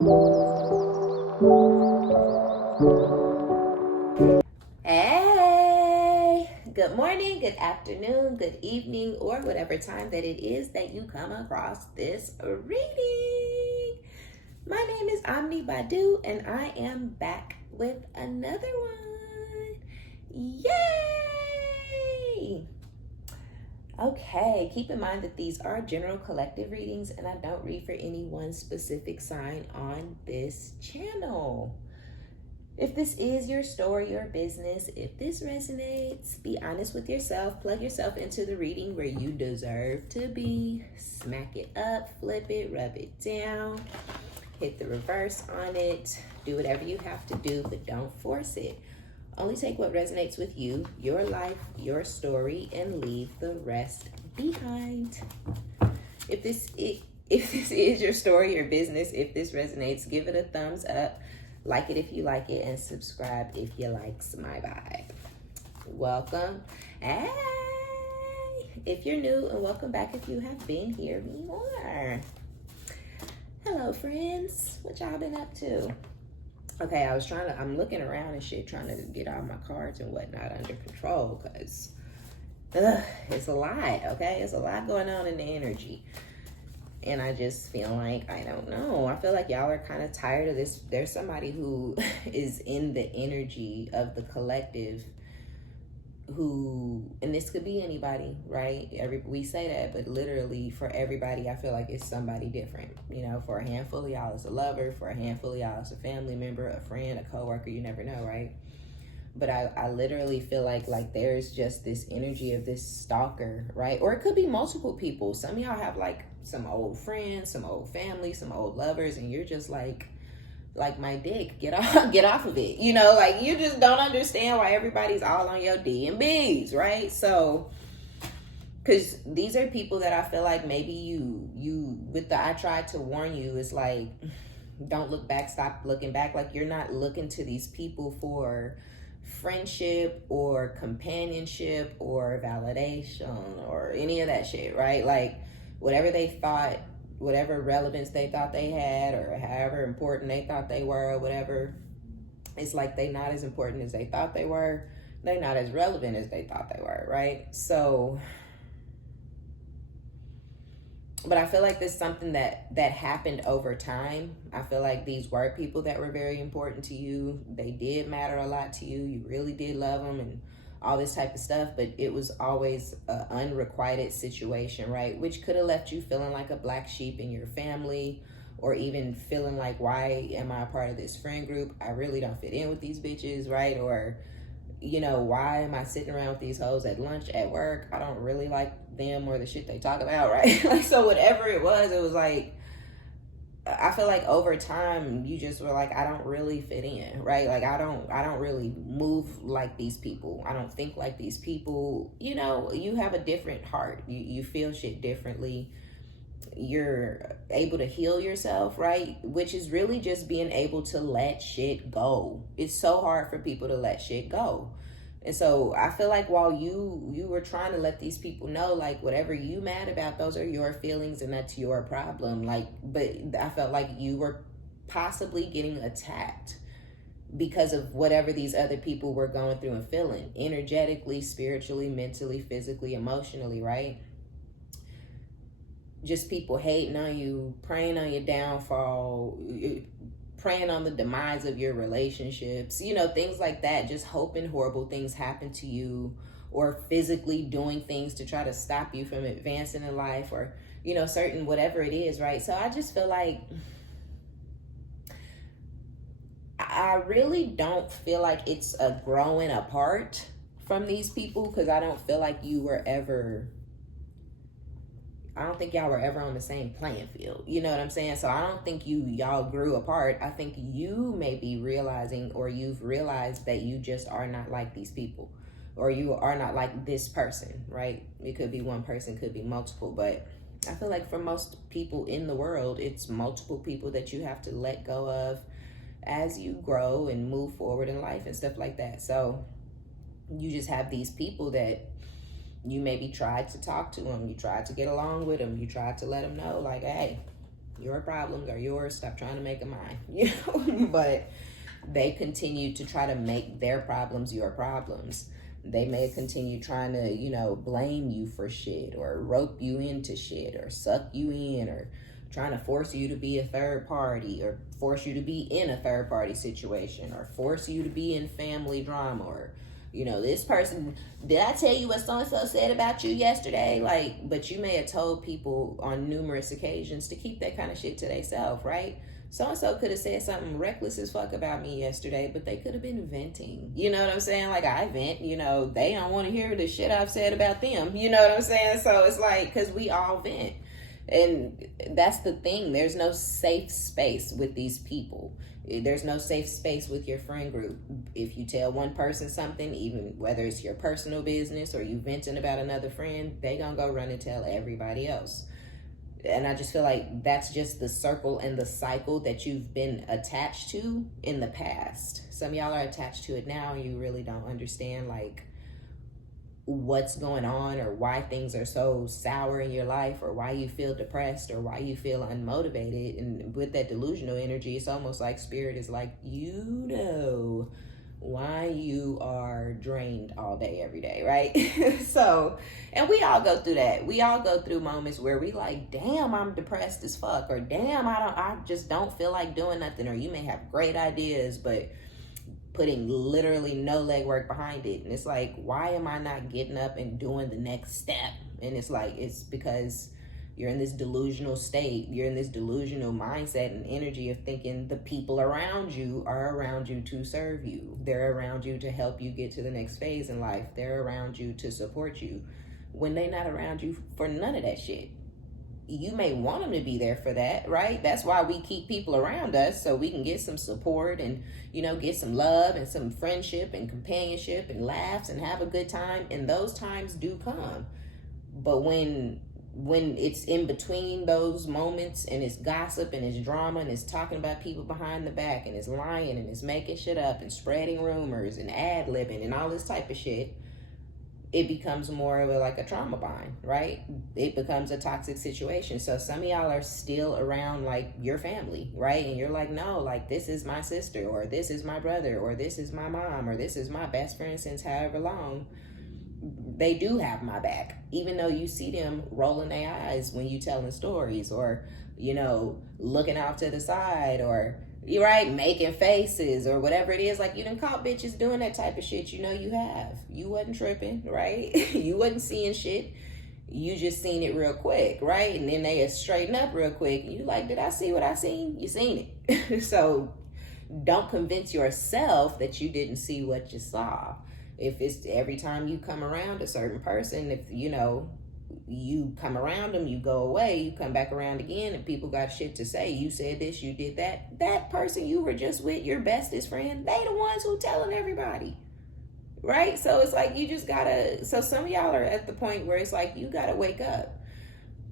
Hey, good morning, good afternoon, good evening, or whatever time that it is that you come across this reading. My name is OmniBadu, and I am back with another one. Yay! Okay, keep in mind that these are general collective readings, and I don't read for any one specific sign on this channel. If this is your story or business, if this resonates, be honest with yourself. Plug yourself into the reading where you deserve to be. Smack it up, flip it, rub it down, hit the reverse on it. Do whatever you have to do, but don't force it. Only take what resonates with you, your life, your story, and leave the rest behind. If this is your story or business, if this resonates, give it a thumbs up. Like it if you like it, and subscribe if you likes my vibe. Welcome. Hey, if you're new, and welcome back if you have been here before. Hello, friends. What y'all been up to? Okay, I'm looking around and shit, trying to get all my cards and whatnot under control, because it's a lot, okay? It's a lot going on in the energy. And I just feel like, I don't know. I feel like y'all are kind of tired of this. There's somebody who is in the energy of the collective who, and this could be anybody, right? We say that, but literally for everybody, I feel like it's somebody different. You know, for a handful of y'all, it's a lover. For a handful of y'all, it's a family member, a friend, a coworker. You never know, right? But I literally feel like there's just this energy of this stalker, right? Or it could be multiple people. Some of y'all have like some old friends, some old family, some old lovers, and you're just like my dick, get off of it. You know, like you just don't understand why everybody's all on your D&Bs, right? So, because these are people that I feel like maybe you with the I tried to warn you, is like, don't look back, stop looking back. Like you're not looking to these people for friendship or companionship or validation or any of that shit, right? Like whatever they thought, whatever relevance they thought they had, or however important they thought they were, or whatever, it's like they not as important as they thought they were. They're not as relevant as they thought they were, right? So, but I feel like this is something that happened over time. I feel like these were people that were very important to you. They did matter a lot to you. You really did love them and all this type of stuff, but it was always an unrequited situation, right? Which could have left you feeling like a black sheep in your family, or even feeling like, why am I a part of this friend group? I really don't fit in with these bitches, right? Or, you know, why am I sitting around with these hoes at lunch, at work? I don't really like them or the shit they talk about, right? Like, so whatever it was like, I feel like over time you just were like, I don't really fit in, right? Like I don't really move like these people. I don't think like these people. You know, you have a different heart. You feel shit differently. You're able to heal yourself, right? Which is really just being able to let shit go. It's so hard for people to let shit go. And so I feel like while you were trying to let these people know, like, whatever you mad about, those are your feelings and that's your problem. Like, but I felt like you were possibly getting attacked because of whatever these other people were going through and feeling, energetically, spiritually, mentally, physically, emotionally, right? Just people hating on you, preying on your downfall, preying on the demise of your relationships, you know, things like that, just hoping horrible things happen to you, or physically doing things to try to stop you from advancing in life, or, you know, certain whatever it is, right? So I just feel like I really don't feel like it's a growing apart from these people, because I don't feel like I don't think y'all were ever on the same playing field. You know what I'm saying? So I don't think y'all grew apart. I think you may be realizing, or you've realized, that you just are not like these people, or you are not like this person, right? It could be one person, could be multiple, but I feel like for most people in the world, it's multiple people that you have to let go of as you grow and move forward in life and stuff like that. So you just have these people that you maybe tried to talk to them, you tried to get along with them, you tried to let them know, like, hey, Your problems are yours. Stop trying to make them mine. You know, but they continue to try to make their problems your problems. They may continue trying to, you know, blame you for shit or rope you into shit or suck you in or trying to force you to be a third party or force you to be in a third party situation or force you to be in family drama or, you know, this person, did I tell you what so-and-so said about you yesterday? Like, but you may have told people on numerous occasions to keep that kind of shit to themselves, right? So-and-so could have said something reckless as fuck about me yesterday, but they could have been venting. You know what I'm saying? Like, I vent, you know, they don't want to hear the shit I've said about them. You know what I'm saying? So it's like, because we all vent. And that's the thing. There's no safe space with these people. There's no safe space with your friend group. If you tell one person something, even whether it's your personal business or you venting about another friend, they gonna go run and tell everybody else. And I just feel like that's just the circle and the cycle that you've been attached to in the past. Some of y'all are attached to it now and you really don't understand like what's going on or why things are so sour in your life or why you feel depressed or why you feel unmotivated. And with that delusional energy, it's almost like spirit is like, you know why you are drained all day every day, right? So, and we all go through that. We all go through moments where we like, damn, I'm depressed as fuck, or damn, I just don't feel like doing nothing. Or you may have great ideas but putting literally no legwork behind it. And it's like, why am I not getting up and doing the next step? And it's like, it's because you're in this delusional state. You're in this delusional mindset and energy of thinking the people around you are around you to serve you. They're around you to help you get to the next phase in life. They're around you to support you when they're not around you for none of that shit. You may want them to be there for that, right? That's why we keep people around us, so we can get some support and, you know, get some love and some friendship and companionship and laughs and have a good time. And those times do come. But when it's in between those moments and it's gossip and it's drama and it's talking about people behind the back and it's lying and it's making shit up and spreading rumors and ad-libbing and all this type of shit, it becomes more of like a trauma bond, right? It becomes a toxic situation. So some of y'all are still around like your family, right? And you're like, no, like this is my sister or this is my brother or this is my mom or this is my best friend since however long. They do have my back, even though you see them rolling their eyes when you telling stories or, you know, looking off to the side or, you're right, making faces or whatever it is. Like, you done caught bitches doing that type of shit. You know you have. You wasn't tripping, right? You wasn't seeing shit. You just seen it real quick, right? And then they straighten up real quick. And you like, did I see what I seen? You seen it. So don't convince yourself that you didn't see what you saw. If it's every time you come around a certain person, if, you know, you come around them, you go away, you come back around again, and people got shit to say. You said this, you did that. That person you were just with, your bestest friend, they the ones who telling everybody, right? So it's like you just gotta. So some of y'all are at the point where it's like you gotta wake up,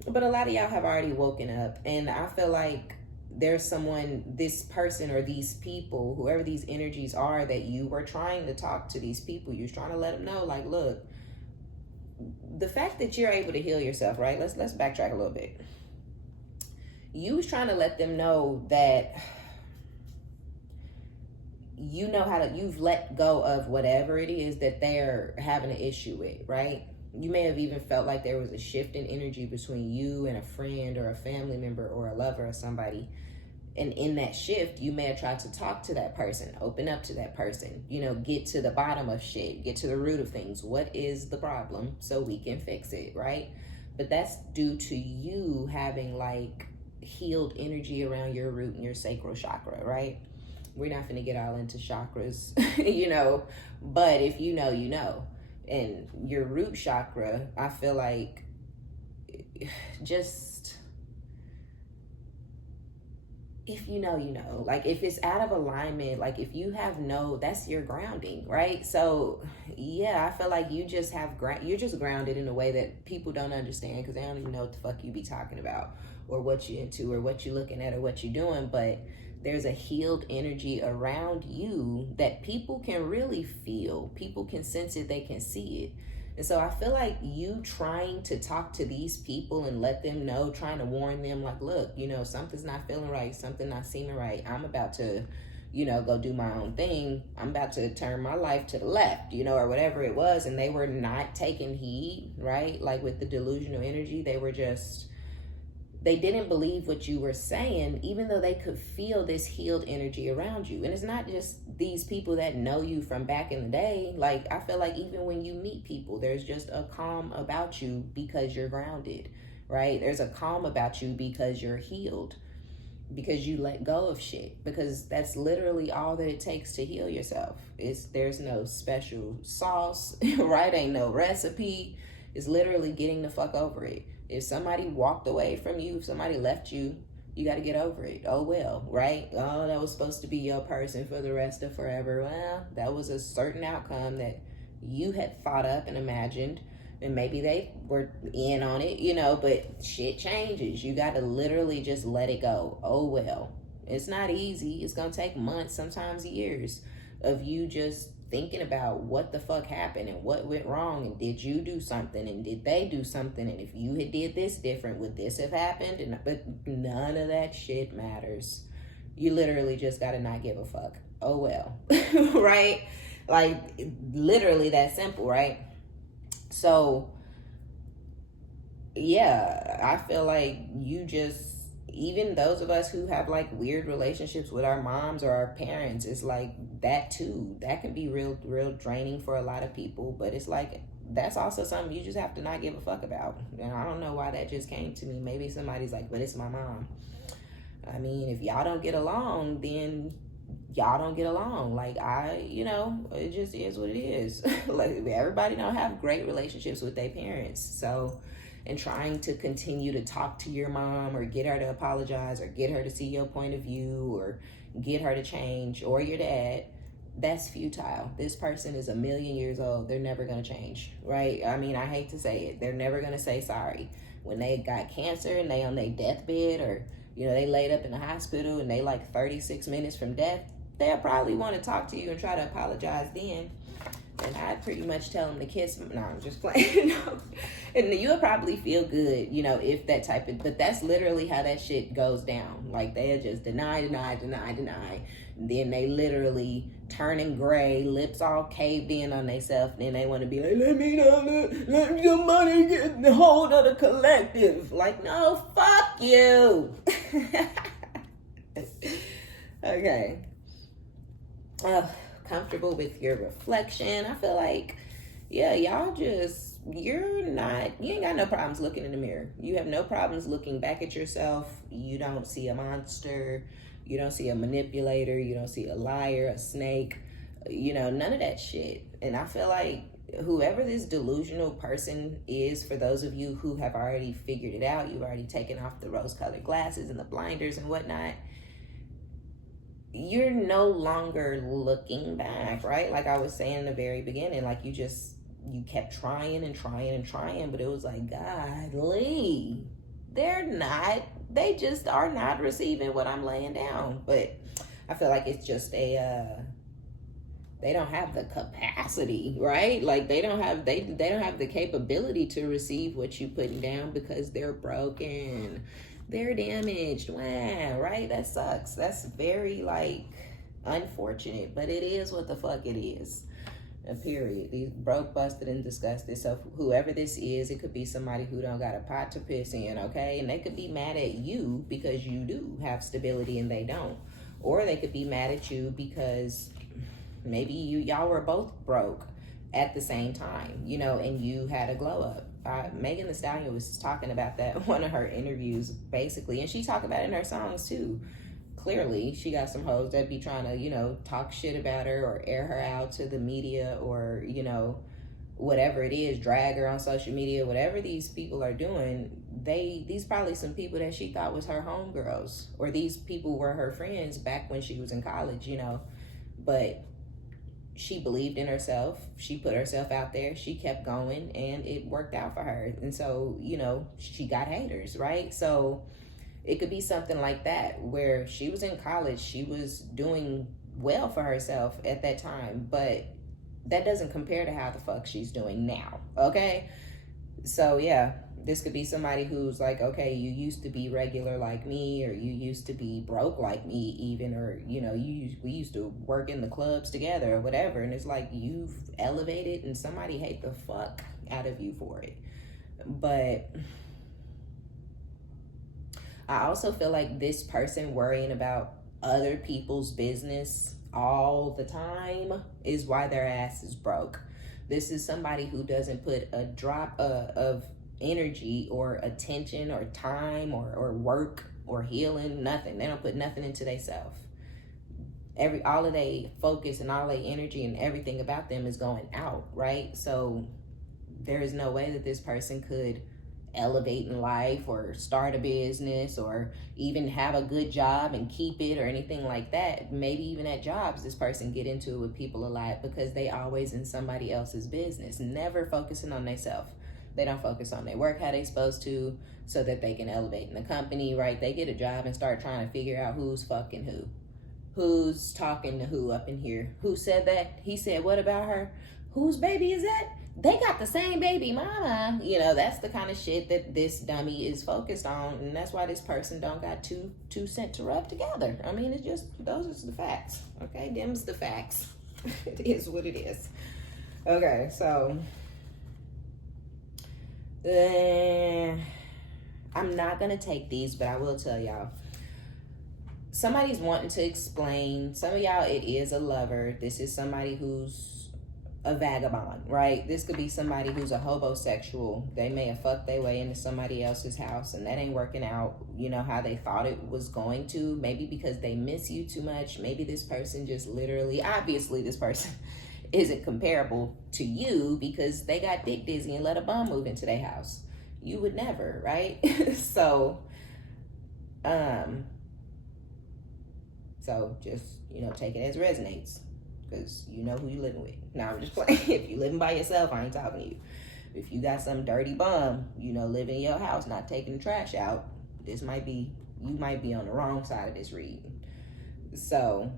but a lot of y'all have already woken up, and I feel like there's someone, this person or these people, whoever these energies are, that you were trying to talk to these people. You're trying to let them know, like, look. The fact that you're able to heal yourself, right? Let's backtrack a little bit. You was trying to let them know that you know how to, you've let go of whatever it is that they're having an issue with, right? You may have even felt like there was a shift in energy between you and a friend or a family member or a lover or somebody. And in that shift, you may have tried to talk to that person, open up to that person, you know, get to the bottom of shit, get to the root of things. What is the problem so we can fix it, right? But that's due to you having like healed energy around your root and your sacral chakra, right? We're not going to get all into chakras, you know, but if you know, you know. And your root chakra, I feel like just... if you know, you know, like if it's out of alignment, like if you have that's your grounding, right? So yeah, I feel like you just you're just grounded in a way that people don't understand because they don't even know what the fuck you be talking about or what you into or what you looking at or what you're doing. But there's a healed energy around you that people can really feel. People can sense it. They can see it. And so I feel like you trying to talk to these people and let them know, trying to warn them, like, look, you know, something's not feeling right, something not seeming right. I'm about to, you know, go do my own thing. I'm about to turn my life to the left, you know, or whatever it was. And they were not taking heed, right? Like with the delusional energy, they didn't believe what you were saying, even though they could feel this healed energy around you. And it's not just these people that know you from back in the day. Like, I feel like even when you meet people, there's just a calm about you because you're grounded, right? There's a calm about you because you're healed, because you let go of shit, because that's literally all that it takes to heal yourself. There's no special sauce, right? Ain't no recipe. It's literally getting the fuck over it. If somebody walked away from you, if somebody left you, you got to get over it. Oh, well, right? Oh, that was supposed to be your person for the rest of forever. Well, that was a certain outcome that you had thought up and imagined, and maybe they were in on it, you know, but shit changes. You got to literally just let it go. Oh, well. It's not easy. It's going to take months, sometimes years, of you just thinking about what the fuck happened and what went wrong, and did you do something, and did they do something, and if you had did this different, would this have happened? And but none of that shit matters. You literally just gotta not give a fuck. Oh well. Right? Like, literally that simple, right? So yeah, I feel like you just, even those of us who have like weird relationships with our moms or our parents, it's like that too. That can be real draining for a lot of people, but it's like, that's also something you just have to not give a fuck about. And I don't know why that just came to me. Maybe somebody's like, but it's my mom. I mean, if y'all don't get along, then y'all don't get along. Like, you know, it just is what it is. Like, everybody don't have great relationships with their parents. So, and trying to continue to talk to your mom or get her to apologize or get her to see your point of view or get her to change, or your dad, that's futile. This person is 1,000,000 years old. They're never going to change, right? I mean, I hate to say it. They're never going to say sorry. When they got cancer and they on their deathbed, or, you know, they laid up in the hospital and they like 36 minutes from death, they'll probably want to talk to you and try to apologize then. And I'd pretty much tell them to kiss. No, I'm just playing. No. And you'll probably feel good, you know, if that type of, but that's literally how that shit goes down. Like, they'll just deny. And then they literally turning gray, lips all caved in on themselves. Then they want to be like, let me know, let your money get the hold of the collective. Like, no, fuck you. Okay. Comfortable with your reflection. I feel like, yeah, y'all just, you ain't got no problems looking in the mirror. You have no problems looking back at yourself. You don't see a monster. You don't see a manipulator. You don't see a liar, a snake, you know, none of that shit. And I feel like whoever this delusional person is, for those of you who have already figured it out, you've already taken off the rose-colored glasses and the blinders and whatnot, you're no longer looking back, right? Like I was saying in the very beginning, like you kept trying, but it was like, golly, they just are not receiving what I'm laying down. But I feel like it's just they don't have the capacity, right? Like they don't have the capability to receive what you putting down because they're broken. They're damaged. Wow, right? That sucks. That's very, like, unfortunate, but it is what the fuck it is. Period. These broke, busted, and disgusted. So whoever this is, it could be somebody who don't got a pot to piss in, okay? And they could be mad at you because you do have stability and they don't. Or they could be mad at you because maybe y'all were both broke at the same time, you know, and you had a glow up. Megan Thee Stallion was talking about that in one of her interviews, basically, and she talked about it in her songs too. Clearly, she got some hoes that be trying to, you know, talk shit about her or air her out to the media or, you know, whatever it is, drag her on social media, whatever these people are doing. These probably some people that she thought was her homegirls, or these people were her friends back when she was in college, you know, but she believed in herself. She put herself out there. She kept going and it worked out for her. And so, you know, she got haters, right? So it could be something like that where she was in college. She was doing well for herself at that time, but that doesn't compare to how the fuck she's doing now. Okay. So yeah, this could be somebody who's like, okay, you used to be regular like me, or you used to be broke like me even, or, you know, we used to work in the clubs together or whatever. And it's like, you've elevated and somebody hate the fuck out of you for it. But I also feel like this person worrying about other people's business all the time is why their ass is broke. This is somebody who doesn't put a drop of energy or attention or time or work or healing, nothing. They don't put nothing into themselves. All of their focus and all their energy and everything about them is going out, right? So there is no way that this person could elevate in life or start a business or even have a good job and keep it or anything like that. Maybe even at jobs, this person get into it with people a lot because they always in somebody else's business, never focusing on themselves. They don't focus on their work how they supposed to so that they can elevate in the company, right? They get a job and start trying to figure out who's fucking who. Who's talking to who up in here? Who said that? He said, what about her? Whose baby is that? They got the same baby mama. You know, that's the kind of shit that this dummy is focused on. And that's why this person don't got two cent to rub together. I mean, it's just, those are the facts. Okay, them's the facts. It is what it is. Okay, so I'm not going to take these, but I will tell y'all. Somebody's wanting to explain. Some of y'all, it is a lover. This is somebody who's a vagabond, right? This could be somebody who's a hobosexual. They may have fucked their way into somebody else's house and that ain't working out, you know, how they thought it was going to. Maybe because they miss you too much. Maybe this person just literally, obviously this person isn't comparable to you because they got dick dizzy and let a bum move into their house. You would never, right? So just, you know, take it as resonates. Because you know who you living with. Now I'm just playing. If you living by yourself, I ain't talking to you. If you got some dirty bum, you know, living in your house, not taking the trash out, you might be on the wrong side of this reading. So,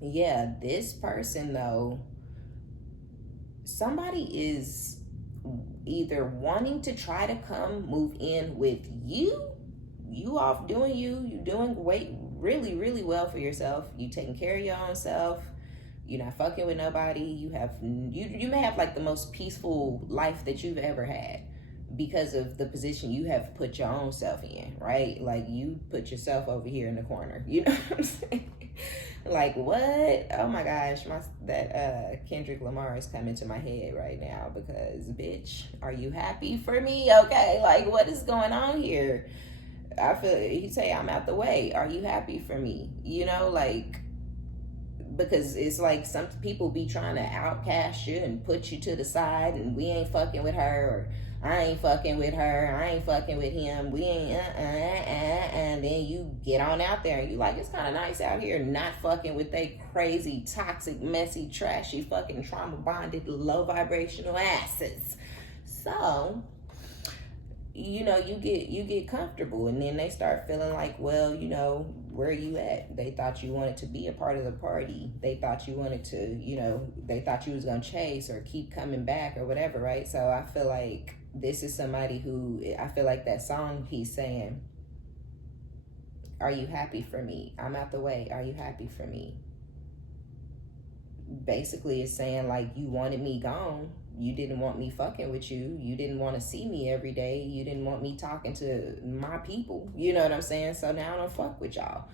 yeah, this person though, somebody is either wanting to try to come move in with you off doing you doing really, really well for yourself. You taking care of your own self. You're not fucking with nobody. You may have like the most peaceful life that you've ever had because of the position you have put your own self in, right? Like you put yourself over here in the corner. You know what I'm saying? Like what? Oh my gosh, that Kendrick Lamar is coming to my head right now because bitch, are you happy for me? Okay, like what is going on here? I feel he say I'm out the way. Are you happy for me? You know, like because it's like some people be trying to outcast you and put you to the side and we ain't fucking with her, or I ain't fucking with her, I ain't fucking with him, we ain't and then you get on out there and you like, it's kind of nice out here not fucking with they crazy, toxic, messy, trashy, fucking trauma bonded, low vibrational asses. So you know, you get comfortable and then they start feeling like, well, you know, where are you at? They thought you wanted to be a part of the party. They thought you wanted to, you know, they thought you was going to chase or keep coming back or whatever, right? So I feel like this is somebody who, I feel like that song he's saying, are you happy for me? I'm out the way. Are you happy for me? Basically it's saying like, you wanted me gone. You didn't want me fucking with you. You didn't want to see me every day. You didn't want me talking to my people. You know what I'm saying? So now I don't fuck with y'all.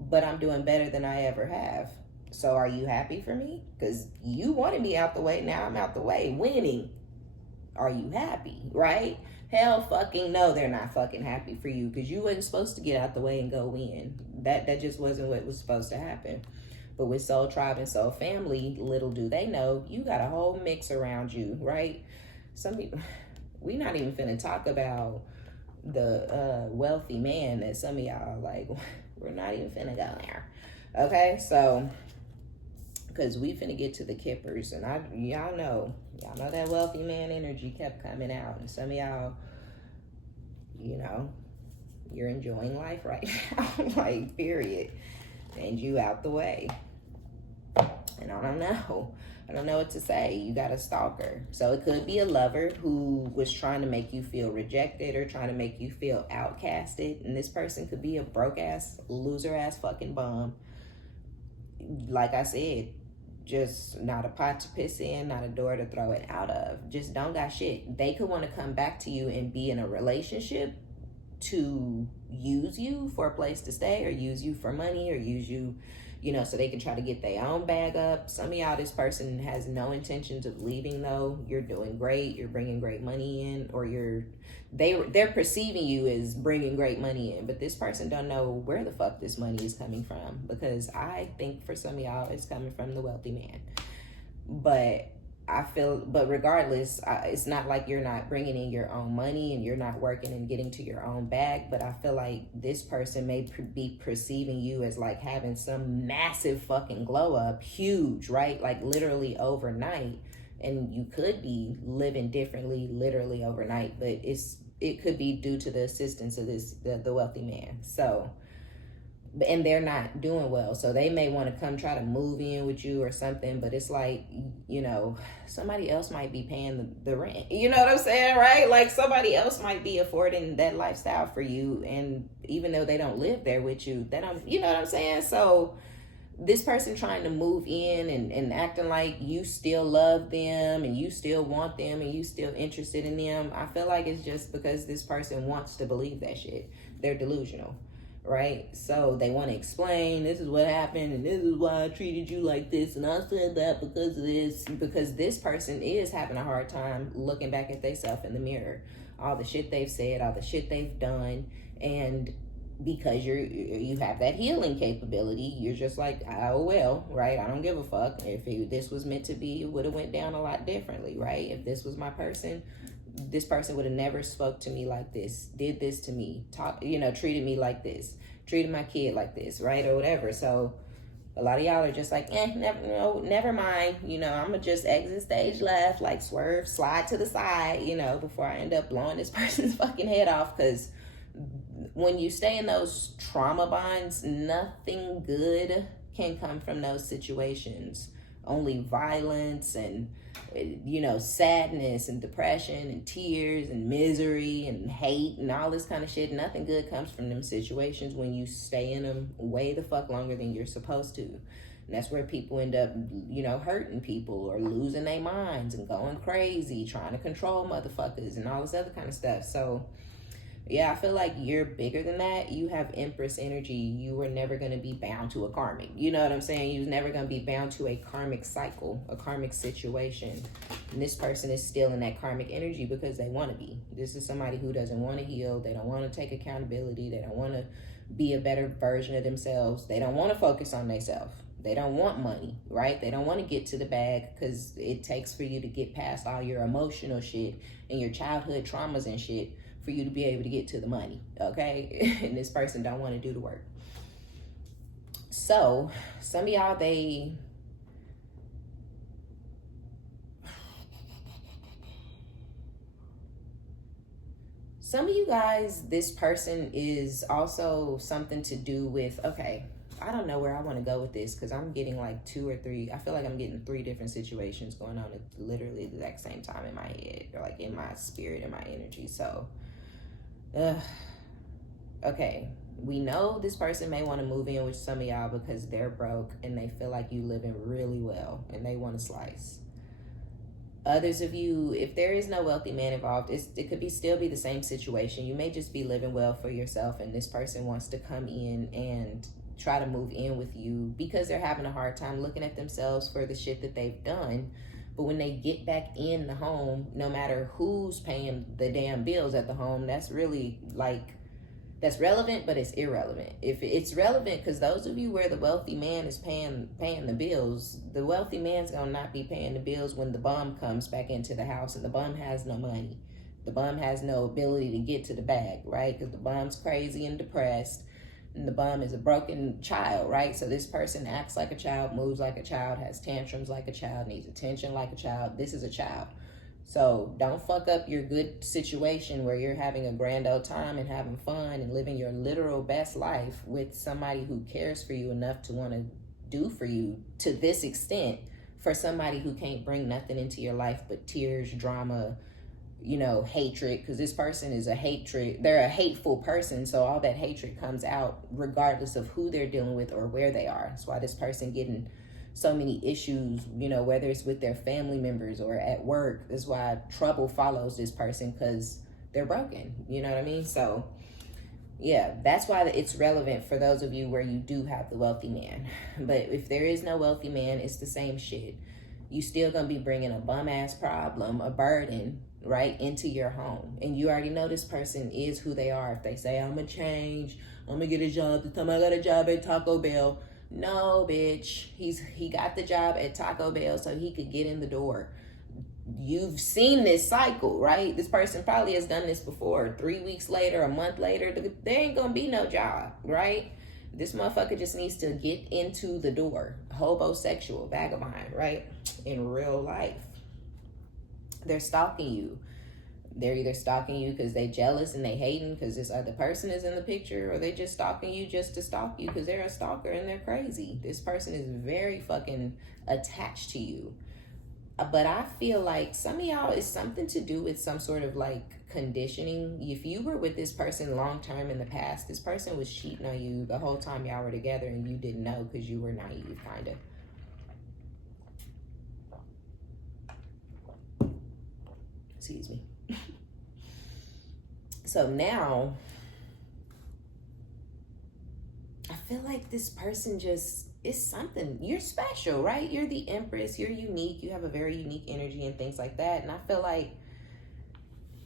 But I'm doing better than I ever have. So are you happy for me? Because you wanted me out the way. Now I'm out the way. Winning. Are you happy? Right? Hell fucking no, they're not fucking happy for you. Because you wasn't supposed to get out the way and go in. That just wasn't what was supposed to happen. But with Soul Tribe and Soul Family, little do they know, you got a whole mix around you, right? Some people, we not even finna talk about the wealthy man that some of y'all like, we're not even finna go there. Okay, so, because we finna get to the kippers, and y'all know that wealthy man energy kept coming out, and some of y'all, you know, you're enjoying life right now, like, period, and you out the way. And I don't know. I don't know what to say. You got a stalker. So it could be a lover who was trying to make you feel rejected or trying to make you feel outcasted. And this person could be a broke ass, loser ass fucking bum. Like I said, just not a pot to piss in, not a door to throw it out of. Just don't got shit. They could want to come back to you and be in a relationship to use you for a place to stay, or use you for money, or use you, you know, so they can try to get their own bag up. Some of y'all, this person has no intentions of leaving though. You're doing great. You're bringing great money in, or they're perceiving you as bringing great money in, but this person don't know where the fuck this money is coming from, because I think for some of y'all, it's coming from the wealthy man. But regardless, it's not like you're not bringing in your own money and you're not working and getting to your own bag. But I feel like this person may be perceiving you as like having some massive fucking glow up, huge, right? Like literally overnight. And you could be living differently, literally overnight. But it could be due to the assistance of the wealthy man. So, and they're not doing well, so they may want to come try to move in with you or something, but it's like, you know, somebody else might be paying the rent, you know what I'm saying, right? Like somebody else might be affording that lifestyle for you, and even though they don't live there with you, they don't, you know what I'm saying? So this person trying to move in and acting like you still love them and you still want them and you still interested in them, I feel like it's just because this person wants to believe that shit. They're delusional. Right? So they want to explain, this is what happened and this is why I treated you like this and I said that because of this, because this person is having a hard time looking back at themselves in the mirror, all the shit they've said, all the shit they've done. And because you have that healing capability, you're just like, oh well, right? I don't give a fuck. If this was meant to be, it would have went down a lot differently, right? If this was my person, this person would have never spoke to me like this, did this to me, treated me like this, treated my kid like this, right? Or whatever. So a lot of y'all are just like, never mind. I'm gonna just exit stage left, like swerve, slide to the side, before I end up blowing this person's fucking head off. Because when you stay in those trauma bonds, nothing good can come from those situations. Only violence and sadness and depression and tears and misery and hate and all this kind of shit. Nothing good comes from them situations when you stay in them way the fuck longer than you're supposed to. And that's where people end up, hurting people or losing their minds and going crazy, trying to control motherfuckers and all this other kind of stuff. So yeah, I feel like you're bigger than that. You have Empress energy. You were never going to be bound to a karmic. You know what I'm saying? You was never going to be bound to a karmic cycle, a karmic situation. And this person is still in that karmic energy because they want to be. This is somebody who doesn't want to heal. They don't want to take accountability. They don't want to be a better version of themselves. They don't want to focus on themselves. They don't want money, right? They don't want to get to the bag because it takes for you to get past all your emotional shit and your childhood traumas and shit for you to be able to get to the money, okay? And this person don't want to do the work. So some of y'all, some of you guys, this person is also something to do with, okay, I don't know where I want to go with this because I'm getting like two or three, I feel like I'm getting three different situations going on at literally the exact same time in my head, or like in my spirit and my energy. So okay, we know this person may want to move in with some of y'all because they're broke and they feel like you living really well and they want to slice. Others of you, if there is no wealthy man involved, it could still be the same situation. You may just be living well for yourself and this person wants to come in and try to move in with you because they're having a hard time looking at themselves for the shit that they've done. But when they get back in the home, no matter who's paying the damn bills at the home, that's really that's relevant, but it's irrelevant. If it's relevant, because those of you where the wealthy man is paying the bills, the wealthy man's gonna not be paying the bills when the bum comes back into the house and the bum has no money. The bum has no ability to get to the bag, right? Because the bum's crazy and depressed. And the bum is a broken child, right? So this person acts like a child, moves like a child, has tantrums like a child, needs attention like a child. This is a child. So don't fuck up your good situation where you're having a grand old time and having fun and living your literal best life with somebody who cares for you enough to want to do for you to this extent for somebody who can't bring nothing into your life but tears, drama, you know, hatred, because this person is they're a hateful person, so all that hatred comes out regardless of who they're dealing with or where they are. That's why this person getting so many issues, you know, whether it's with their family members or at work. That's why trouble follows this person, because they're broken, you know what I mean? So yeah, that's why it's relevant for those of you where you do have the wealthy man. But if there is no wealthy man, it's the same shit. You still gonna be bringing a bum ass problem, a burden, right, into your home. And you already know this person is who they are. If they say, I'm gonna change, I'm gonna get a job, the time I got a job at Taco Bell. No, bitch, he got the job at Taco Bell so he could get in the door. You've seen this cycle, right? This person probably has done this before. 3 weeks later, a month later, there ain't gonna be no job, right? This motherfucker just needs to get into the door. Hobosexual, vagabond, right? In real life. They're stalking you. They're either stalking you because they jealous and they hating because this other person is in the picture, or they just stalking you just to stalk you because they're a stalker and they're crazy. This person is very fucking attached to you. But I feel like some of y'all, is something to do with some sort of like conditioning. If you were with this person long term in the past, this person was cheating on you the whole time y'all were together and you didn't know because you were naive, kind of. Excuse me. So now, I feel like this person just is something. You're special, right? You're the Empress. You're unique. You have a very unique energy and things like that. And I feel like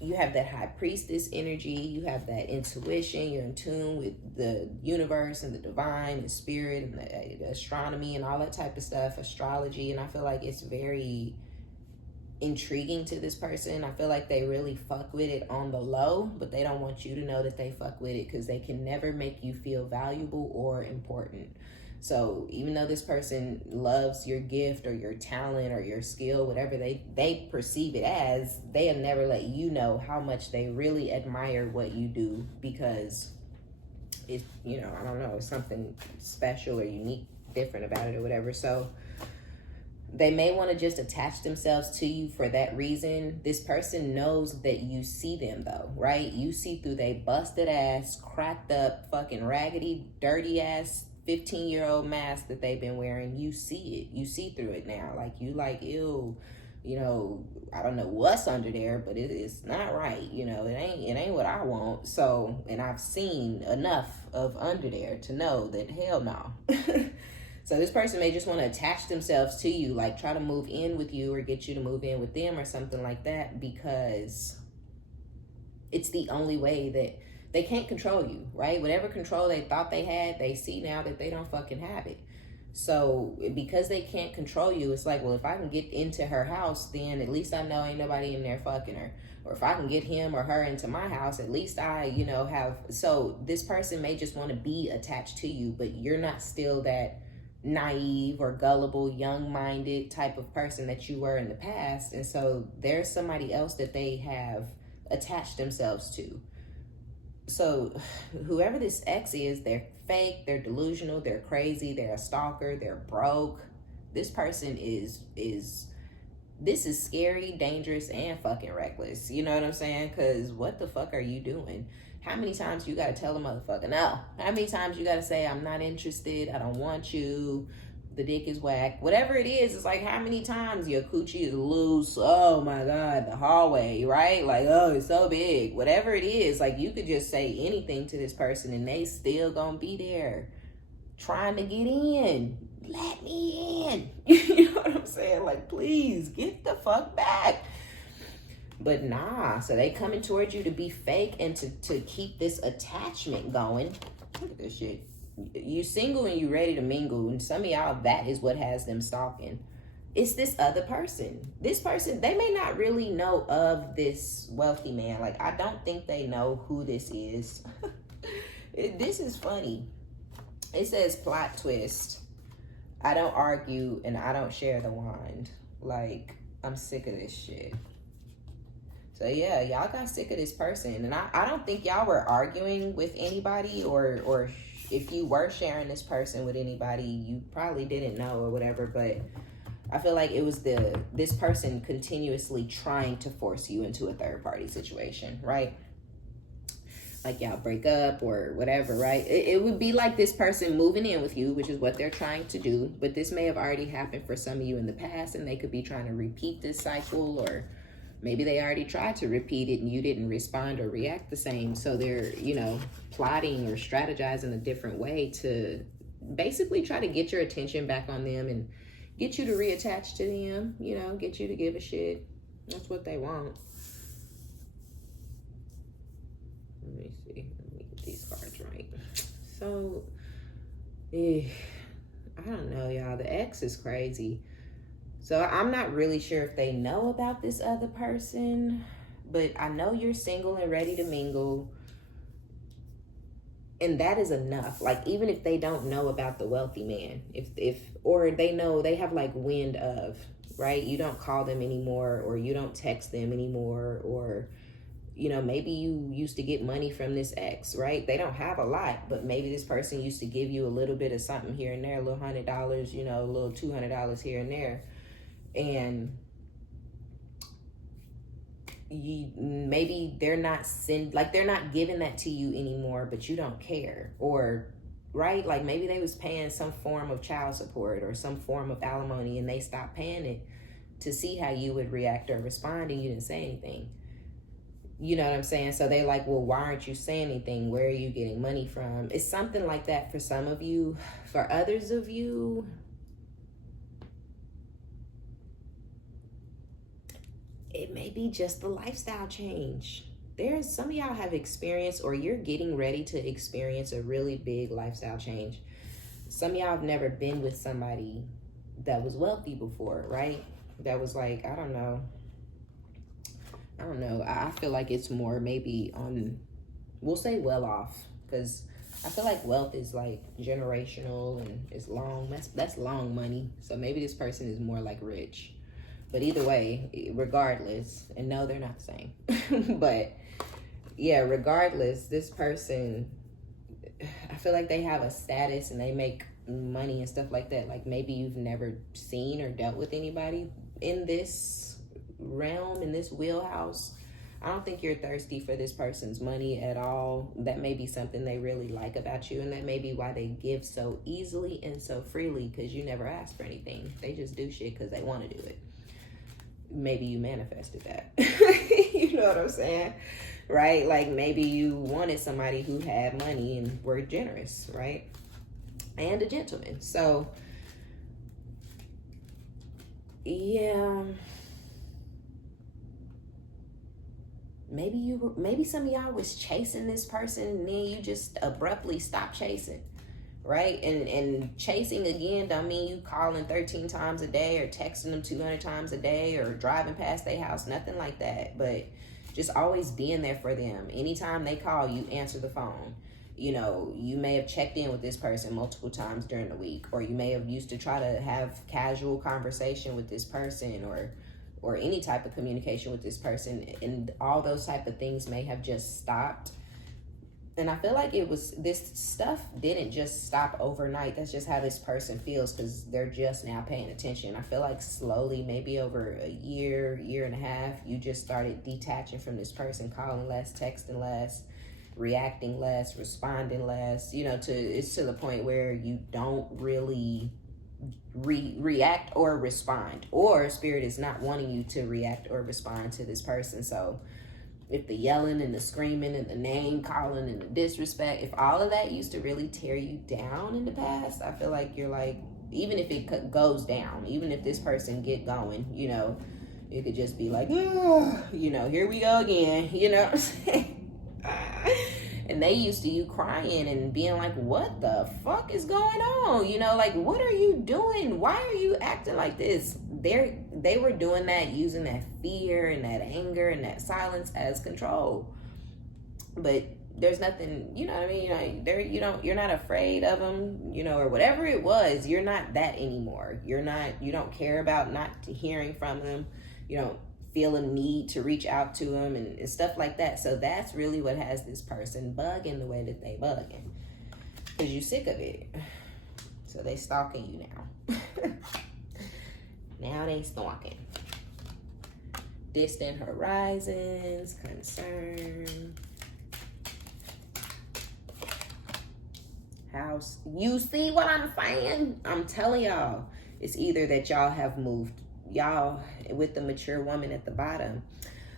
you have that High Priestess energy. You have that intuition. You're in tune with the universe and the divine and spirit and the astronomy and all that type of stuff, astrology. And I feel like it's very intriguing to this person. I feel like they really fuck with it on the low, but they don't want you to know that they fuck with it because they can never make you feel valuable or important. So even though this person loves your gift or your talent or your skill, whatever they perceive it as, they'll never let you know how much they really admire what you do, because it's, you know, I don't know, it's something special or unique, different about it or whatever. So they may want to just attach themselves to you for that reason. This person knows that you see them though, right? You see through they busted ass, cracked up, fucking raggedy, dirty ass 15-year-old mask that they've been wearing. You see it. You see through it now. Like, you like, ew, you know, I don't know what's under there, but it is not right. You know, it ain't what I want. So, and I've seen enough of under there to know that hell no. So this person may just want to attach themselves to you, like try to move in with you or get you to move in with them or something like that, because it's the only way that they can't control you, right? Whatever control they thought they had, they see now that they don't fucking have it. So because they can't control you, it's like, well, if I can get into her house, then at least I know ain't nobody in there fucking her. Or if I can get him or her into my house, at least I, you know, have. So this person may just want to be attached to you, but you're not still that naive or gullible, young-minded type of person that you were in the past. And so there's somebody else that they have attached themselves to. So whoever this ex is, they're fake, they're delusional, they're crazy, they're a stalker, they're broke. This person is this is scary, dangerous, and fucking reckless. You know what I'm saying? Because what the fuck are you doing? How many times you gotta tell a motherfucker no? How many times you gotta say, I'm not interested, I don't want you, the dick is whack? Whatever it is, it's like, how many times your coochie is loose? Oh my God, the hallway, right? Like, oh, it's so big. Whatever it is, like, you could just say anything to this person and they still gonna be there trying to get in. Let me in. You know what I'm saying? Like, please, get the fuck back. But nah, so they coming towards you to be fake and to keep this attachment going. Look at this shit. You single and you ready to mingle, and some of y'all, that is what has them stalking. It's this other person. This person, they may not really know of this wealthy man. Like, I don't think they know who this is. This is funny. It says plot twist. I don't argue and I don't share the wand. Like, I'm sick of this shit. So yeah, y'all got sick of this person. And I don't think y'all were arguing with anybody or if you were sharing this person with anybody, you probably didn't know or whatever, but I feel like it was this person continuously trying to force you into a third party situation, right? Like y'all break up or whatever, right? It would be like this person moving in with you, which is what they're trying to do. But this may have already happened for some of you in the past, and they could be trying to repeat this cycle, or maybe they already tried to repeat it and you didn't respond or react the same. So they're, plotting or strategizing a different way to basically try to get your attention back on them and get you to reattach to them, get you to give a shit. That's what they want. Let me see. Let me get these cards right. So, I don't know, y'all. The ex is crazy. So I'm not really sure if they know about this other person, but I know you're single and ready to mingle. And that is enough. Like, even if they don't know about the wealthy man, or they know, they have like wind of, right? You don't call them anymore, or you don't text them anymore, or maybe you used to get money from this ex, right? They don't have a lot, but maybe this person used to give you a little bit of something here and there, a little $100, a little $200 here and there. And maybe they're not giving that to you anymore, but you don't care, or right? Like maybe they was paying some form of child support or some form of alimony, and they stopped paying it to see how you would react or respond, and you didn't say anything. You know what I'm saying? So they like, well, why aren't you saying anything? Where are you getting money from? It's something like that for some of you. For others of you, it may be just the lifestyle change. There's some of y'all have experienced, or you're getting ready to experience, a really big lifestyle change. Some of y'all have never been with somebody that was wealthy before, right? That was like, I don't know. I feel like it's more maybe on, we'll say well off, because I feel like wealth is like generational and it's long. That's long money. So maybe this person is more like rich. But either way, regardless, and no, they're not the same. But yeah, regardless, this person, I feel like they have a status and they make money and stuff like that. Like maybe you've never seen or dealt with anybody in this realm, in this wheelhouse. I don't think you're thirsty for this person's money at all. That may be something they really like about you, and that may be why they give so easily and so freely, because you never ask for anything. They just do shit because they want to do it. Maybe you manifested that. You know what I'm saying? Right? Like maybe you wanted somebody who had money and were generous, right? And a gentleman. So yeah, maybe some of y'all was chasing this person and then you just abruptly stopped chasing. Right? And chasing, again, don't mean you calling 13 times a day or texting them 200 times a day or driving past their house, nothing like that. But just always being there for them. Anytime they call, you answer the phone. You may have checked in with this person multiple times during the week, or you may have used to try to have casual conversation with this person, or any type of communication with this person, and all those type of things may have just stopped. And I feel like this stuff didn't just stop overnight. That's just how this person feels, because they're just now paying attention. I feel like slowly, maybe over a year and a half, you just started detaching from this person, calling less, texting less, reacting less, responding less, it's to the point where you don't really react or respond, or spirit is not wanting you to react or respond to this person. So if the yelling and the screaming and the name calling and the disrespect, if all of that used to really tear you down in the past, I feel like you're like, even if it goes down, even if this person get going, you could just be like, here we go again, what I'm saying? And they used to you crying and being like, what the fuck is going on? Like, what are you doing? Why are you acting like this? They were doing that, using that fear and that anger and that silence as control. But there's nothing, you know what I mean? You're not afraid of them, or whatever it was. You're not that anymore. You don't care about not hearing from them. You don't feel a need to reach out to them and stuff like that. So that's really what has this person bugging the way that they bugging. because you sick of it. So they stalking you now. Now they stalking. Distant horizons, concern. House. You see what I'm saying? I'm telling y'all, it's either that y'all have moved, y'all with the mature woman at the bottom.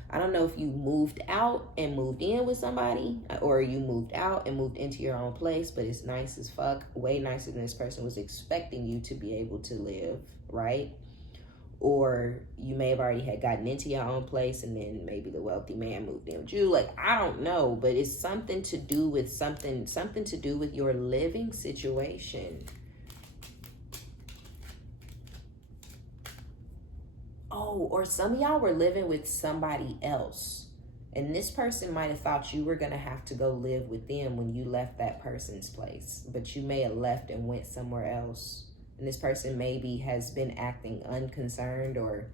I don't know if you moved out and moved in with somebody, or you moved out and moved into your own place, but it's nice as fuck, way nicer than this person was expecting you to be able to live, right? Or you may have already had gotten into your own place and then maybe the wealthy man moved in with you. Like, I don't know, but it's something to do with something to do with your living situation. Oh, or some of y'all were living with somebody else. And this person might have thought you were going to have to go live with them when you left that person's place. But you may have left and went somewhere else. And this person maybe has been acting unconcerned, or,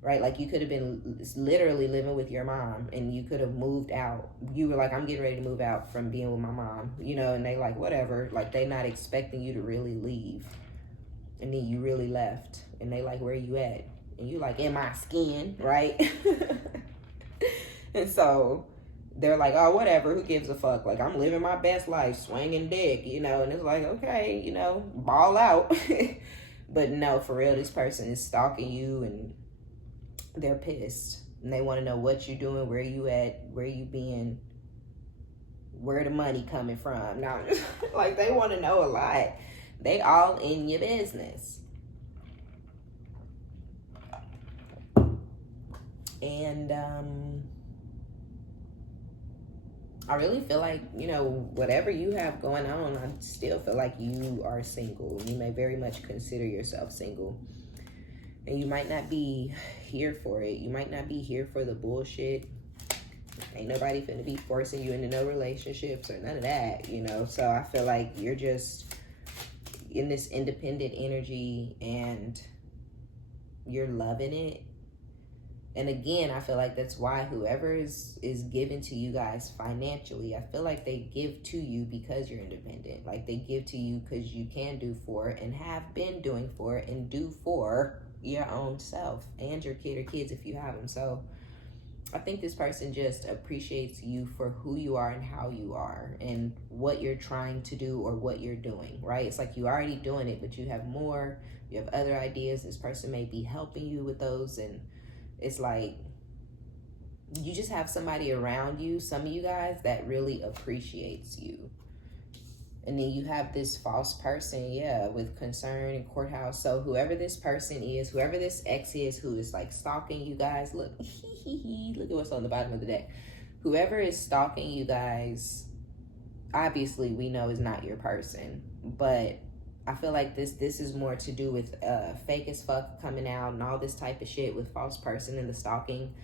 right? Like, you could have been literally living with your mom and you could have moved out. You were like, I'm getting ready to move out from being with my mom, you know, and they like, whatever. Like, they not expecting you to really leave. And then you really left. And they like, where you at? And you like, in my skin, right? And so they're like, oh, whatever, who gives a fuck? Like, I'm living my best life, swinging dick, you know? And it's like, okay, you know, ball out. But no, for real, this person is stalking you and they're pissed. And they want to know what you're doing, where you at, where you been, where the money coming from. Now, like, they want to know a lot. They all in your business. And I really feel like, you know, whatever you have going on, I still feel like you are single. You may very much consider yourself single. And you might not be here for it. You might not be here for the bullshit. Ain't nobody finna be forcing you into no relationships or none of that, you know. So I feel like you're just in this independent energy and you're loving it. And again, I feel like that's why whoever is given to you guys financially, I feel like they give to you because you're independent. Like, they give to you because you can do for it and have been doing for it and do for your own self and your kid or kids if you have them. So I think this person just appreciates you for who you are and how you are and what you're trying to do or what you're doing, right? It's like you're already doing it, but you have more, you have other ideas. This person may be helping you with those, and it's like you just have somebody around you, some of you guys, that really appreciates you. And then you have this false person, yeah, with concern and courthouse. So whoever this person is, whoever this ex is who is like stalking you guys, look, look at what's on the bottom of the deck. Whoever is stalking you guys, obviously we know is not your person, but I feel like this is more to do with fake as fuck coming out and all this type of shit with false person and the stalking.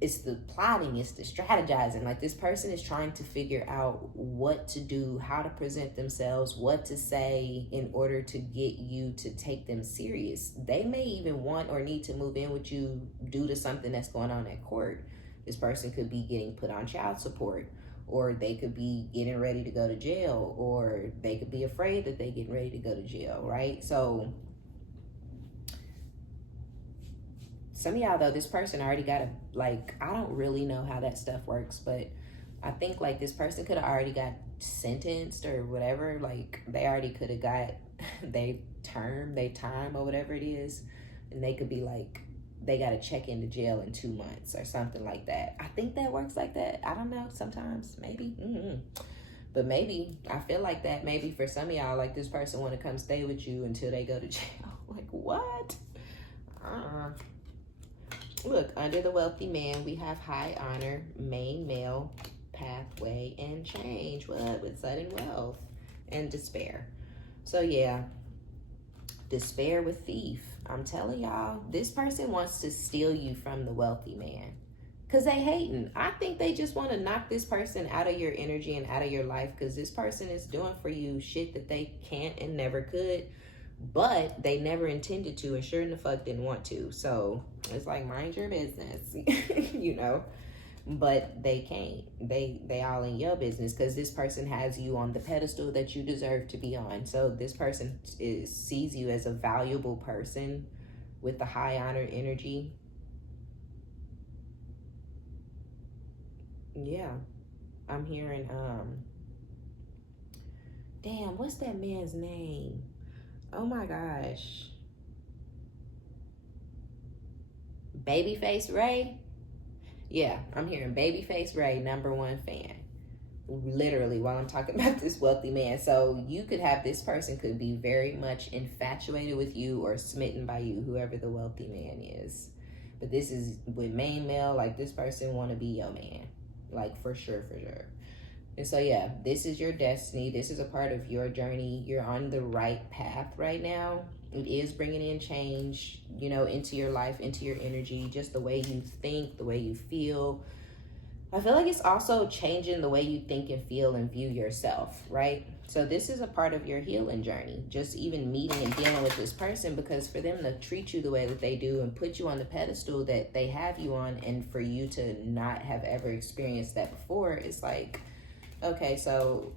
It's the plotting, it's the strategizing. Like, this person is trying to figure out what to do, how to present themselves, what to say in order to get you to take them serious. They may even want or need to move in with you due to something that's going on at court. This person could be getting put on child support, or they could be getting ready to go to jail, or they could be afraid that they're getting ready to go to jail, right? So some of y'all, though, this person already got I don't really know how that stuff works, but I think like this person could have already got sentenced or whatever. Like, they already could have got they time or whatever it is. And they could be like, they got to check into jail in 2 months or something like that. I think that works like that. I don't know. Sometimes, maybe. But maybe, I feel like that maybe for some of y'all, like, this person want to come stay with you until they go to jail. Like, what? Look, under the wealthy man, we have high honor, main male, pathway, and change. What? With sudden wealth and despair. So, yeah. Despair with thief. I'm telling y'all, this person wants to steal you from the wealthy man because they hating. I think they just want to knock this person out of your energy and out of your life, because this person is doing for you shit that they can't and never could, but they never intended to, and sure in the fuck didn't want to. So it's like, mind your business, you know? but they can't. They all in your business because this person has you on the pedestal that you deserve to be on. So this person sees you as a valuable person with the high honor energy. Yeah, I'm hearing damn, what's that man's name? Oh my gosh. Babyface Ray? Yeah, I'm hearing Babyface Ray, #1 fan. Literally, while I'm talking about this wealthy man. So you could have, this person could be very much infatuated with you or smitten by you, whoever the wealthy man is. But this is with main male, like this person want to be your man. Like for sure, for sure. And so yeah, this is your destiny. This is a part of your journey. You're on the right path right now. It is bringing in change, you know, into your life, into your energy, just the way you think, the way you feel. I feel like it's also changing the way you think and feel and view yourself, right? So this is a part of your healing journey, just even meeting and dealing with this person, because for them to treat you the way that they do and put you on the pedestal that they have you on, and for you to not have ever experienced that before, it's like, okay, so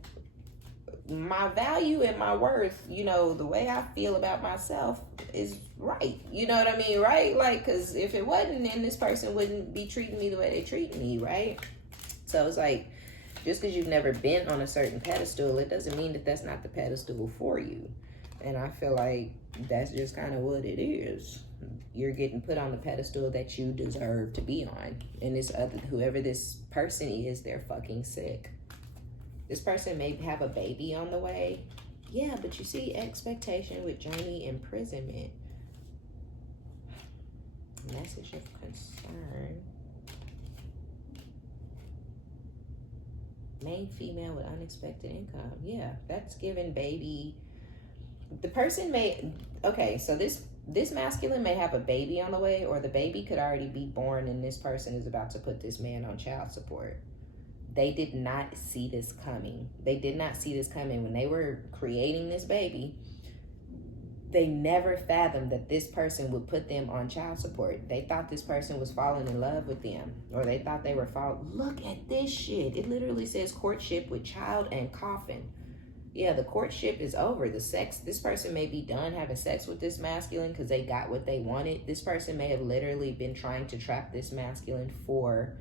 my value and my worth, you know, the way I feel about myself is right. You know what I mean, right? Like, because if it wasn't, then this person wouldn't be treating me the way they treat me, right? So it's like, just because you've never been on a certain pedestal, it doesn't mean that that's not the pedestal for you. And I feel like that's just kind of what it is. You're getting put on the pedestal that you deserve to be on. And this other, whoever this person is, they're fucking sick. This person may have a baby on the way. Yeah, but you see, expectation with journey, imprisonment. Message of concern. Main female with unexpected income. Yeah, that's given baby. The person may, okay, so this masculine may have a baby on the way, or the baby could already be born and this person is about to put this man on child support. They did not see this coming. They did not see this coming. When they were creating this baby, they never fathomed that this person would put them on child support. They thought this person was falling in love with them, or they thought they were look at this shit. It literally says courtship with child and coffin. Yeah, the courtship is over. The sex, this person may be done having sex with this masculine because they got what they wanted. This person may have literally been trying to trap this masculine for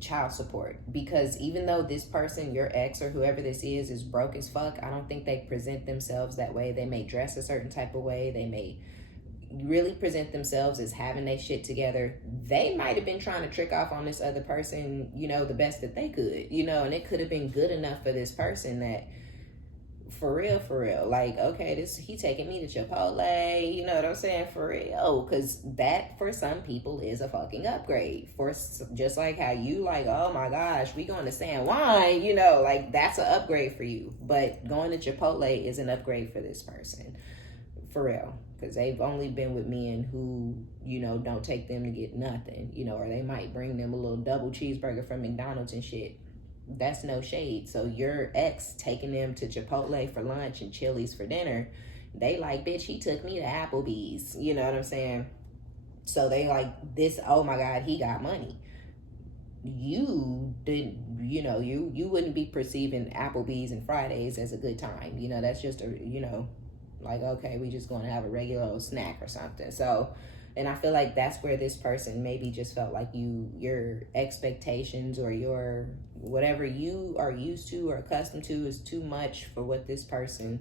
child support, because even though this person, your ex or whoever this is broke as fuck, I don't think they present themselves that way. They may dress a certain type of way. They may really present themselves as having their shit together. They might have been trying to trick off on this other person, you know, the best that they could, you know, and it could have been good enough for this person that for real, like, okay, he taking me to Chipotle, you know what I'm saying, for real, because that for some people is a fucking upgrade. For just like how you like, oh my gosh, we going to San Juan, you know, like that's an upgrade for you. But going to Chipotle is an upgrade for this person, for real, because they've only been with men who, you know, don't take them to get nothing, you know, or they might bring them a little double cheeseburger from McDonald's and shit. That's no shade. So your ex taking them to Chipotle for lunch and Chili's for dinner, they like, bitch, he took me to Applebee's. You know what I'm saying? So they like this, oh my God, he got money. You didn't, you know, you wouldn't be perceiving Applebee's and Fridays as a good time. You know, that's just a, you know, like, okay, we just going to have a regular old snack or something. So, and I feel like that's where this person maybe just felt like your expectations or your whatever you are used to or accustomed to is too much for what this person,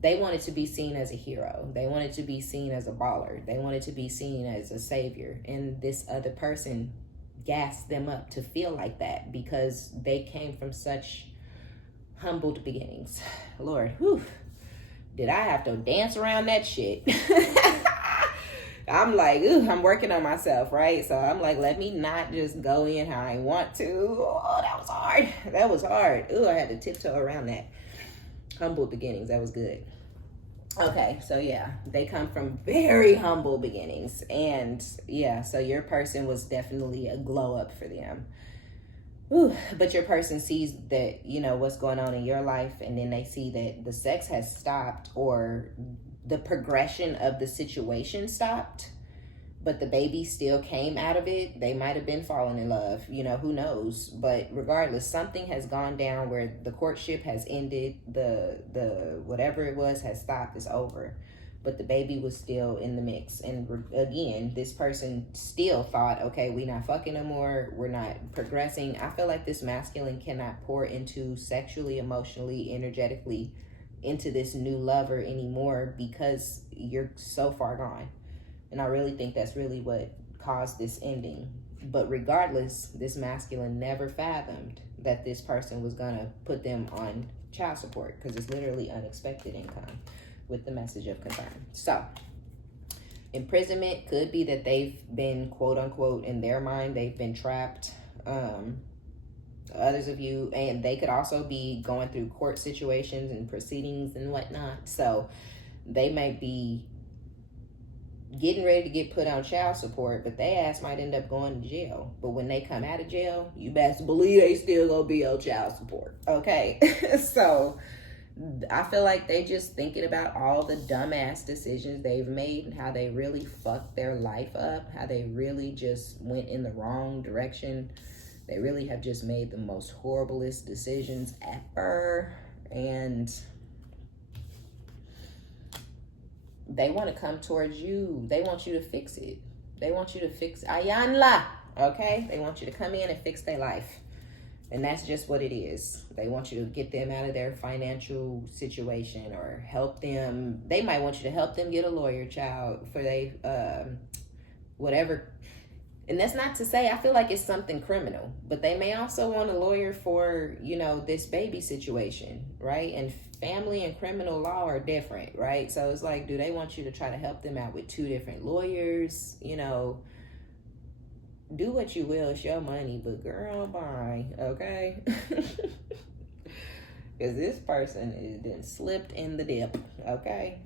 they wanted to be seen as a hero. They wanted to be seen as a baller. They wanted to be seen as a savior. And this other person gassed them up to feel like that because they came from such humbled beginnings. Lord, whew, did I have to dance around that shit? I'm like, ooh, I'm working on myself, right? So I'm like, let me not just go in how I want to. Oh, that was hard. That was hard. Ooh, I had to tiptoe around that. Humble beginnings. That was good. Okay, so yeah, they come from very humble beginnings. And yeah, so your person was definitely a glow up for them. Ooh, but your person sees that, you know, what's going on in your life, and then they see that the sex has stopped or the progression of the situation stopped. but the baby still came out of it. They might have been falling in love, you know, who knows? But regardless, something has gone down where the courtship has ended, the whatever it was has stopped, it's over. But the baby was still in the mix. And again, this person still thought, okay, we not fucking no more, we're not progressing. I feel like this masculine cannot pour into sexually, emotionally, energetically into this new lover anymore because you're so far gone. And I really think that's really what caused this ending. But regardless, this masculine never fathomed that this person was going to put them on child support, because it's literally unexpected income with the message of concern. So imprisonment could be that they've been, quote unquote, in their mind, they've been trapped. Others of you, and they could also be going through court situations and proceedings and whatnot. So they might be getting ready to get put on child support, but they ass might end up going to jail. But when they come out of jail, you best believe they still gonna be on child support. Okay. So I feel like they just thinking about all the dumbass decisions they've made and how they really fucked their life up, how they really just went in the wrong direction. They really have just made the most horriblest decisions ever. And they want to come towards you. They want you to fix it. They want you to fix Ayanla. Okay? They want you to come in and fix their life. And that's just what it is. They want you to get them out of their financial situation or help them. They might want you to help them get a lawyer, child, for they whatever. And that's not to say, I feel like it's something criminal, but they may also want a lawyer for, you know, this baby situation, right? And family and criminal law are different, right? So it's like, do they want you to try to help them out with two different lawyers? You know, do what you will, it's your money, but girl, bye, okay? Because this person is then slipped in the dip, okay?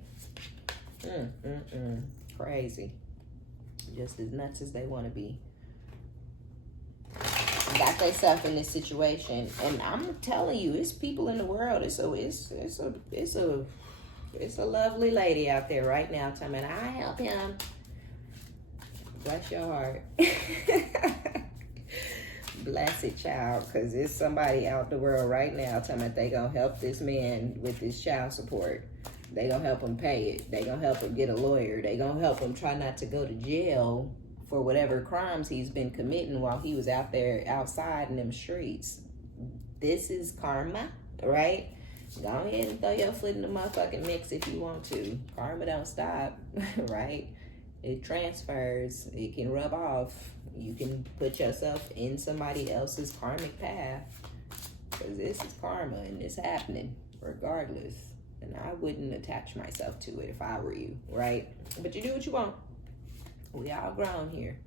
Crazy. Just as nuts as they want to be. Got themselves in this situation, and I'm telling you, it's people in the world. It's a lovely lady out there right now telling me, I help him. Bless your heart. Bless it, child, because there's somebody out the world right now telling me they gonna help this man with his child support. They gonna help him pay it. They gonna help him get a lawyer. They gonna help him try not to go to jail for whatever crimes he's been committing while he was out there outside in them streets. This is karma, right? Go ahead and throw your foot in the motherfucking mix if you want to. Karma don't stop, right? It transfers. It can rub off. You can put yourself in somebody else's karmic path, because this is karma and it's happening regardless. And I wouldn't attach myself to it if I were you, right? But you do what you want. We all grown here.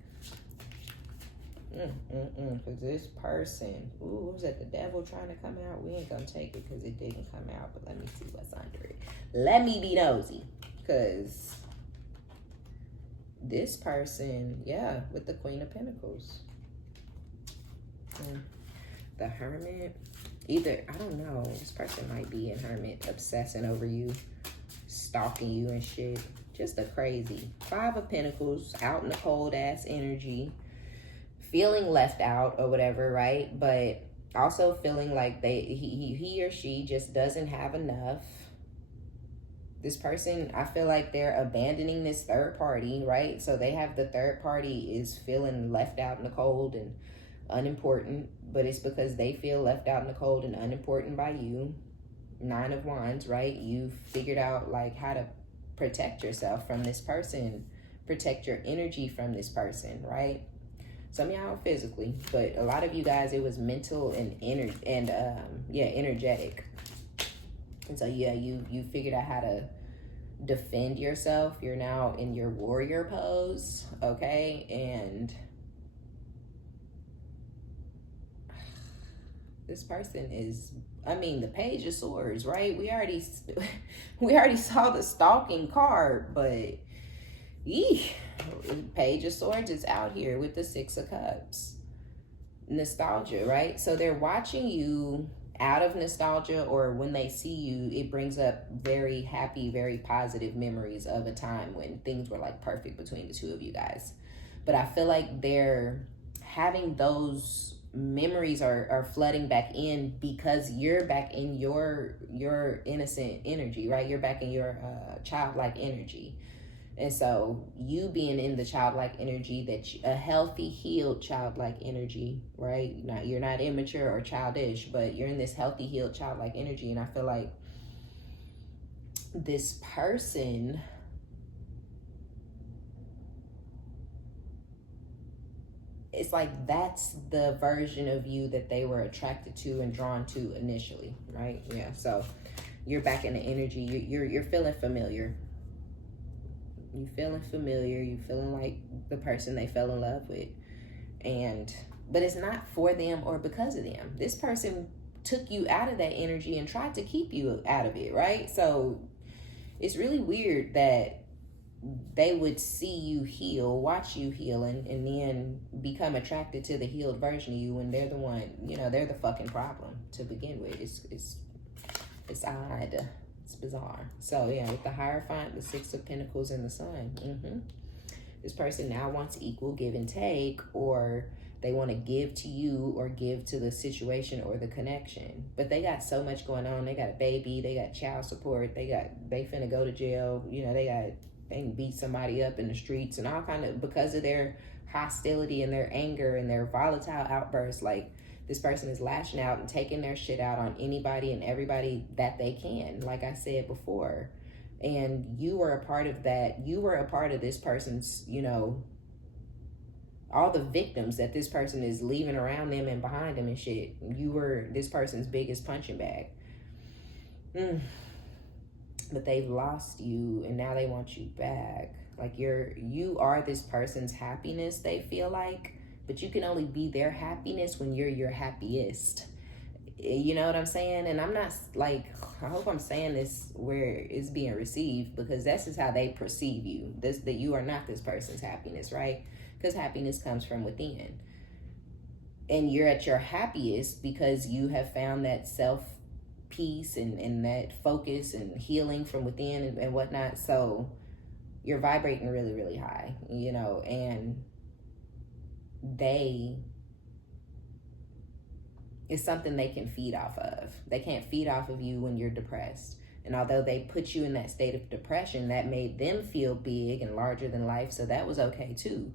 Because this person, ooh, was that the devil trying to come out? We ain't gonna take it because it didn't come out. But let me see what's under it. Let me be nosy. Because this person, yeah, with the Queen of Pentacles. The Hermit. Either, I don't know, this person might be in Hermit, obsessing over you, stalking you and shit. Just a crazy. 5 of Pentacles, out in the cold ass energy, feeling left out or whatever, right? But also feeling like he or she just doesn't have enough. This person, I feel like they're abandoning this third party, right? So they have the third party is feeling left out in the cold and unimportant, but it's because they feel left out in the cold and unimportant by you. 9 of Wands, right? You've figured out like how to protect yourself from this person, protect your energy from this person, right? Some of y'all physically, but a lot of you guys, it was mental and energetic. And so yeah, you figured out how to defend yourself. You're now in your warrior pose, okay? And this person is, I mean, the Page of Swords, right? We already saw the stalking card, but Page of Swords is out here with the 6 of Cups. Nostalgia, right? So they're watching you out of nostalgia, or when they see you, it brings up very happy, very positive memories of a time when things were like perfect between the two of you guys. But I feel like they're having those memories are flooding back in because you're back in your innocent energy, right? You're back in your childlike energy. And so you being in the childlike energy, a healthy, healed childlike energy, right? You're not immature or childish, but you're in this healthy, healed childlike energy. And I feel like this person, it's like that's the version of you that they were attracted to and drawn to initially, right? Yeah. So you're back in the energy. You're feeling familiar. You feeling familiar. You feeling like the person they fell in love with, but it's not for them or because of them. This person took you out of that energy and tried to keep you out of it, right? So it's really weird that they would see you heal, watch you heal, and then become attracted to the healed version of you when they're the one, they're the fucking problem to begin with. It's odd. It's bizarre. So yeah, with the Hierophant, the Six of Pentacles, and the Sun, this person now wants equal give and take, or they want to give to you or give to the situation or the connection. But they got so much going on. They got a baby. They got child support. They finna go to jail. They can beat somebody up in the streets and all kind of, because of their hostility and their anger and their volatile outbursts. Like, this person is lashing out and taking their shit out on anybody and everybody that they can, like I said before. And you were a part of that. You were a part of this person's, all the victims that this person is leaving around them and behind them and shit. You were this person's biggest punching bag. But they've lost you and now they want you back. Like you are this person's happiness, they feel like. But you can only be their happiness when you're your happiest. You know what I'm saying? And I'm not like, I hope I'm saying this where it's being received, because that's just how they perceive you. That you are not this person's happiness, right? Because happiness comes from within. And you're at your happiest because you have found that self peace and that focus and healing from within and whatnot. So you're vibrating really, really high, and it's something they can feed off of. They can't feed off of you when you're depressed. And although they put you in that state of depression, that made them feel big and larger than life. So that was okay too.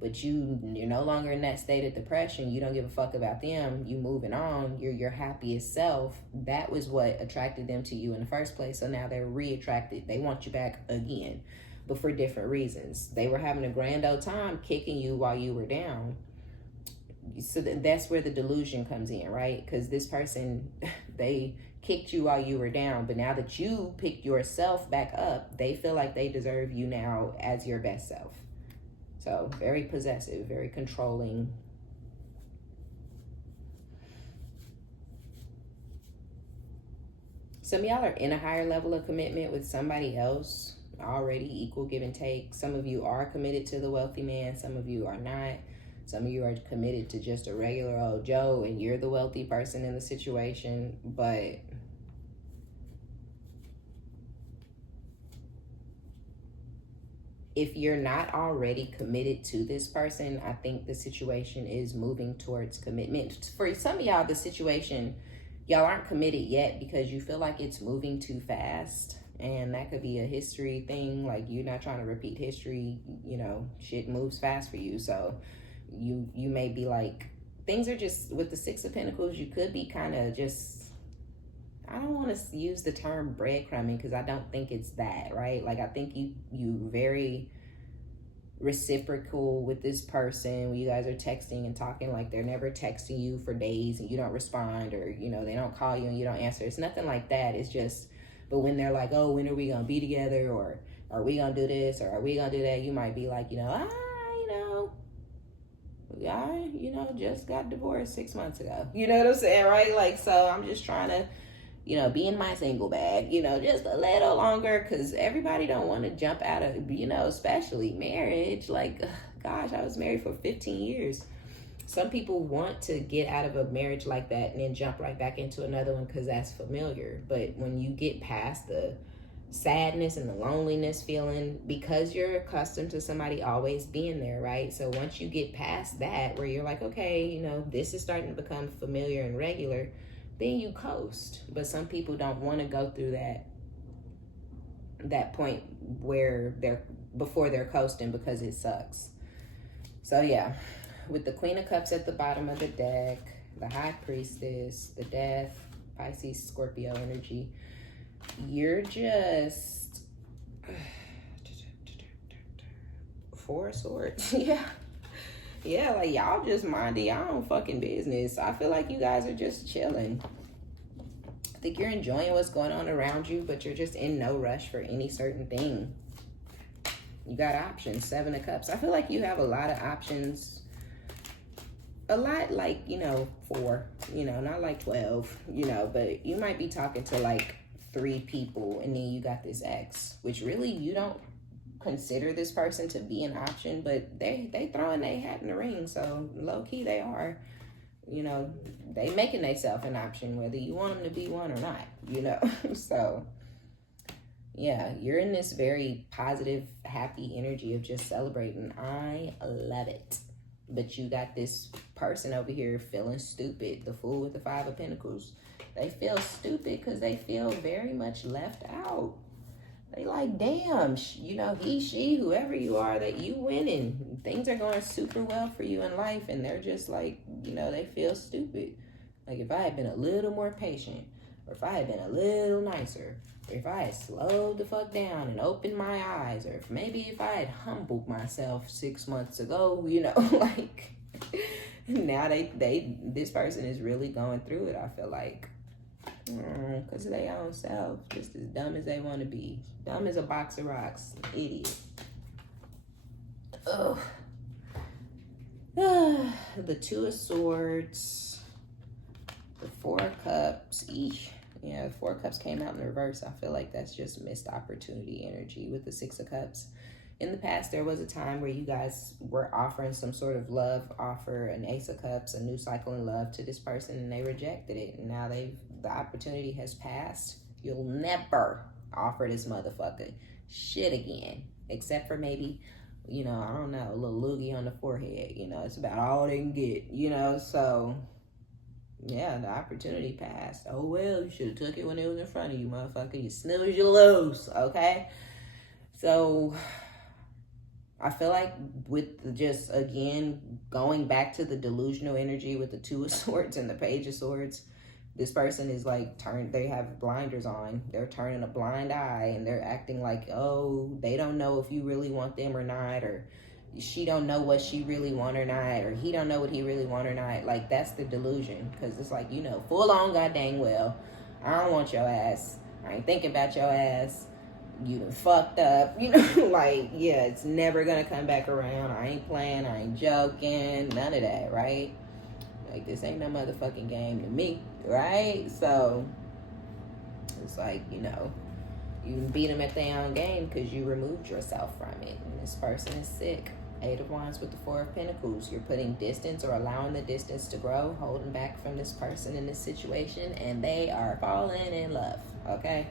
But you're no longer in that state of depression. You don't give a fuck about them. You moving on. You're your happiest self. That was what attracted them to you in the first place. So now they're re-attracted. They want you back again, but for different reasons. They were having a grand old time kicking you while you were down. So that's where the delusion comes in, right? Because this person, they kicked you while you were down, but now that you picked yourself back up, they feel like they deserve you now as your best self. So very possessive, very controlling. Some of y'all are in a higher level of commitment with somebody else already, equal give and take. Some of you are committed to the wealthy man. Some of you are not. Some of you are committed to just a regular old Joe and you're the wealthy person in the situation. But if you're not already committed to this person, I think the situation is moving towards commitment. For some of y'all, the situation, y'all aren't committed yet because you feel like it's moving too fast. And that could be a history thing. Like, you're not trying to repeat history. Shit moves fast for you. So you may be like, things are just, with the Six of Pentacles, you could be kind of just, I don't want to use the term breadcrumbing because I don't think it's that, right? Like, I think you very reciprocal with this person when you guys are texting and talking. Like, they're never texting you for days and you don't respond, or they don't call you and you don't answer. It's nothing like that. It's just, but when they're like, oh, when are we gonna be together, or are we gonna do this, or are we gonna do that, you might be like, I just got divorced 6 months ago. You know what I'm saying, right? Like, so I'm just trying to be in my single bag, just a little longer, because everybody don't want to jump out of, especially marriage. Like, gosh, I was married for 15 years. Some people want to get out of a marriage like that and then jump right back into another one because that's familiar. But when you get past the sadness and the loneliness feeling, because you're accustomed to somebody always being there, right? So once you get past that, where you're like, okay, you know, this is starting to become familiar and regular, then you coast. But some people don't want to go through that point where before they're coasting, because it sucks. So yeah, with the Queen of Cups at the bottom of the deck, the High Priestess, the Death, Pisces, Scorpio energy, you're just Four of Swords. Yeah, like y'all just minding y'all own fucking business. I feel like you guys are just chilling. I think you're enjoying what's going on around you, but you're just in no rush for any certain thing. You got options. Seven of Cups. I feel like you have a lot of options. A lot, like, you know, 4, you know, not like 12, you know, but you might be talking to like 3 people, and then you got this ex, which really you don't consider this person to be an option, but they throwing their hat in the ring. So low key they are, you know, they making themselves an option, whether you want them to be one or not, you know. So yeah, you're in this very positive, happy energy of just celebrating. I love it. But you got this person over here feeling stupid, the Fool with the 5 of Pentacles. They feel stupid because they feel very much left out. They like, damn, you know, he, she, whoever you are, that you winning. Things are going super well for you in life, and they're just like, you know, they feel stupid. Like, if I had been a little more patient, or if I had been a little nicer, or if I had slowed the fuck down and opened my eyes, or if maybe if I had humbled myself 6 months ago, you know, like, now this person is really going through it, I feel like. Because of their own self, just as dumb as they want to be. Dumb as a box of rocks. Idiot. Ugh. The 2 of Swords. The 4 of Cups. Eesh. Yeah, the 4 of Cups came out in the reverse. I feel like that's just missed opportunity energy with the 6 of Cups. In the past, there was a time where you guys were offering some sort of love offer, an Ace of Cups, a new cycle in love to this person, and they rejected it. And now the opportunity has passed. You'll never offer this motherfucker shit again, except for maybe, you know, I don't know, a little loogie on the forehead. You know, it's about all they can get, you know. So yeah, the opportunity passed. Oh well, you should have took it when it was in front of you, motherfucker. You snooze, you lose. Okay, so I feel like with just, again, going back to the delusional energy with the 2 of Swords and the Page of Swords, this person is like they have blinders on. They're turning a blind eye, and they're acting like, oh, they don't know if you really want them or not, or she don't know what she really want or not, or he don't know what he really want or not. Like, that's the delusion, because it's like, you know, full on god dang well, I don't want your ass. I ain't thinking about your ass. You done fucked up, you know. Like, yeah, it's never gonna come back around. I ain't playing, I ain't joking, none of that, right? Like, this ain't no motherfucking game to me, right? So it's like, you know, you beat them at their own game because you removed yourself from it. And this person is sick. 8 of Wands with the 4 of Pentacles. You're putting distance, or allowing the distance to grow, holding back from this person in this situation, and they are falling in love, okay?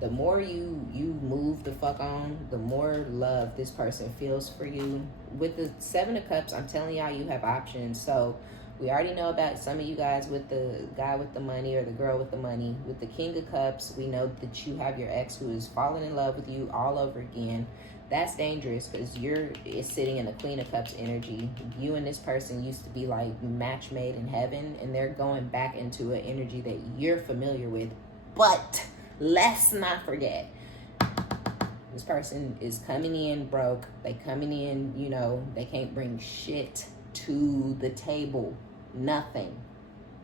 The more you move the fuck on, the more love this person feels for you. With the 7 of Cups, I'm telling y'all, you have options. So we already know about some of you guys with the guy with the money or the girl with the money. With the King of Cups, we know that you have your ex who is falling in love with you all over again. That's dangerous because it's sitting in the Queen of Cups energy. You and this person used to be like match made in heaven, and they're going back into an energy that you're familiar with. But let's not forget, this person is coming in broke. They coming in, you know, they can't bring shit to the table. Nothing.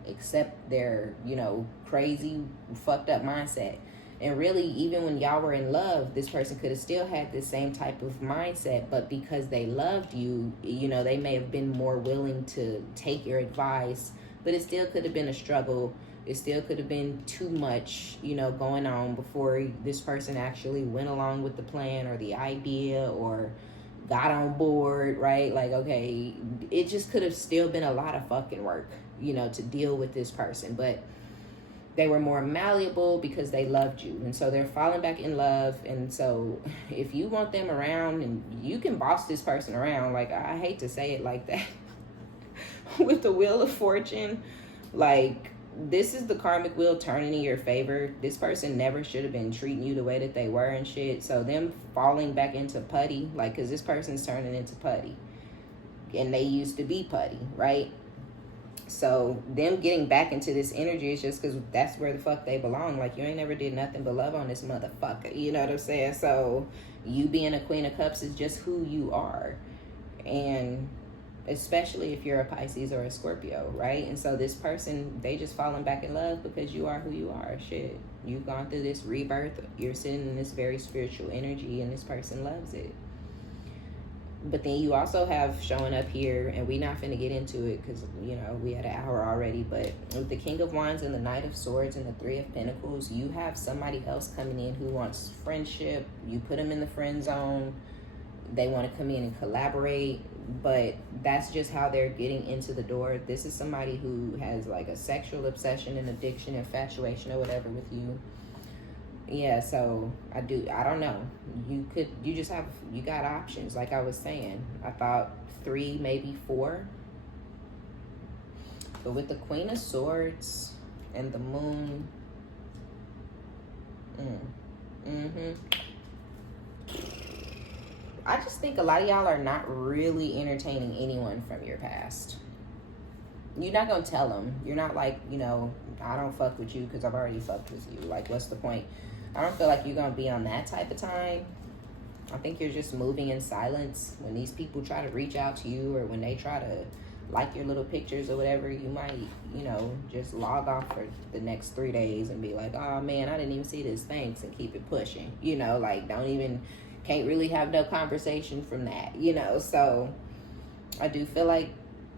Except their, you know, crazy, fucked up mindset. And really, even when y'all were in love, this person could have still had the same type of mindset, but because they loved you, you know, they may have been more willing to take your advice, but it still could have been a struggle. It still could have been too much, you know, going on before this person actually went along with the plan or the idea or got on board, right? Like, okay, it just could have still been a lot of fucking work, you know, to deal with this person. But they were more malleable because they loved you. And so they're falling back in love. And so if you want them around, and you can boss this person around, like, I hate to say it like that, with the Wheel of Fortune, like, this is the karmic wheel turning in your favor. This person never should have been treating you the way that they were and shit. So them falling back into putty, like, because this person's turning into putty. And they used to be putty, right? So them getting back into this energy is just because that's where the fuck they belong. Like, you ain't never did nothing but love on this motherfucker. You know what I'm saying? So you being a Queen of Cups is just who you are. And especially if you're a Pisces or a Scorpio, right? And so this person, they just falling back in love because you are who you are. Shit, you've gone through this rebirth. You're sitting in this very spiritual energy, and this person loves it. But then you also have showing up here, and we're not finna get into it because, you know, we had an hour already, but with the King of Wands and the Knight of Swords and the Three of Pentacles, you have somebody else coming in who wants friendship. You put them in the friend zone. They want to come in and collaborate, but that's just how they're getting into the door. This is somebody who has like a sexual obsession and addiction, infatuation, or whatever with you. Yeah, so I don't know. You got options. Like I was saying, I thought 3, maybe 4. But with the Queen of Swords and the Moon, I just think a lot of y'all are not really entertaining anyone from your past. You're not going to tell them. You're not like, you know, I don't fuck with you because I've already fucked with you. Like, what's the point? I don't feel like you're going to be on that type of time. I think you're just moving in silence. When these people try to reach out to you, or when they try to like your little pictures or whatever, you might, you know, just log off for the next 3 days and be like, oh man, I didn't even see this, thanks, and keep it pushing. You know, like, can't really have no conversation from that, you know. So I do feel like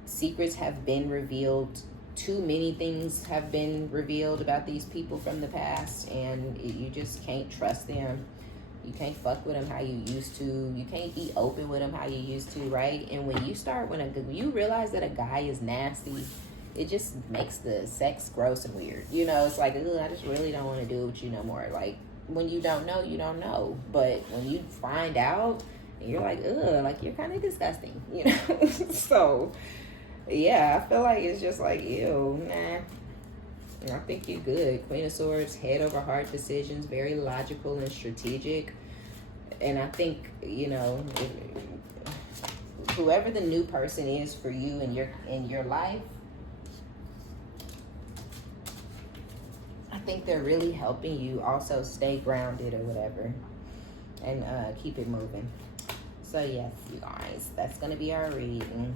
secrets have been revealed. Too many things have been revealed about these people from the past, and you just can't trust them. You can't fuck with them how you used to. You can't be open with them how you used to, right? And when you realize that a guy is nasty, it just makes the sex gross and weird. You know, it's like, I just really don't want to do it with you no more. Like, when you don't know, you don't know. But when you find out, and you're like, like, you're kind of disgusting, you know? So yeah, I feel like it's just like, ew, nah. I think you're good. Queen of Swords, head over heart decisions, very logical and strategic. And I think, you know, whoever the new person is for you in your life, I think they're really helping you also stay grounded or whatever, and keep it moving. So yes, you guys, that's gonna be our reading.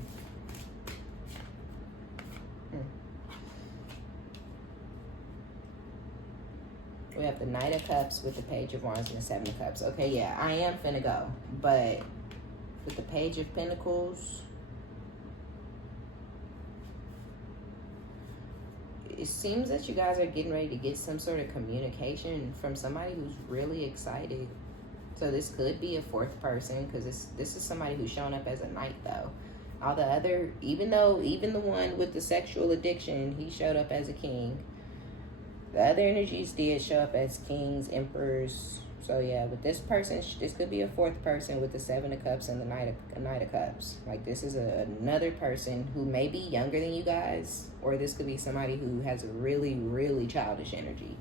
We have the Knight of Cups with the Page of Wands and the Seven of Cups. Okay, yeah, I am finna go. But with the Page of Pentacles, it seems that you guys are getting ready to get some sort of communication from somebody who's really excited. So this could be a 4th person, because this is somebody who's showing up as a knight, though. All the other, even the one with the sexual addiction, he showed up as a king. The other energies did show up as kings, emperors. So yeah, with this person, this could be a 4th person with the 7 of Cups and the Knight of Cups. Like, this is another person who may be younger than you guys, or this could be somebody who has a really, really childish energy.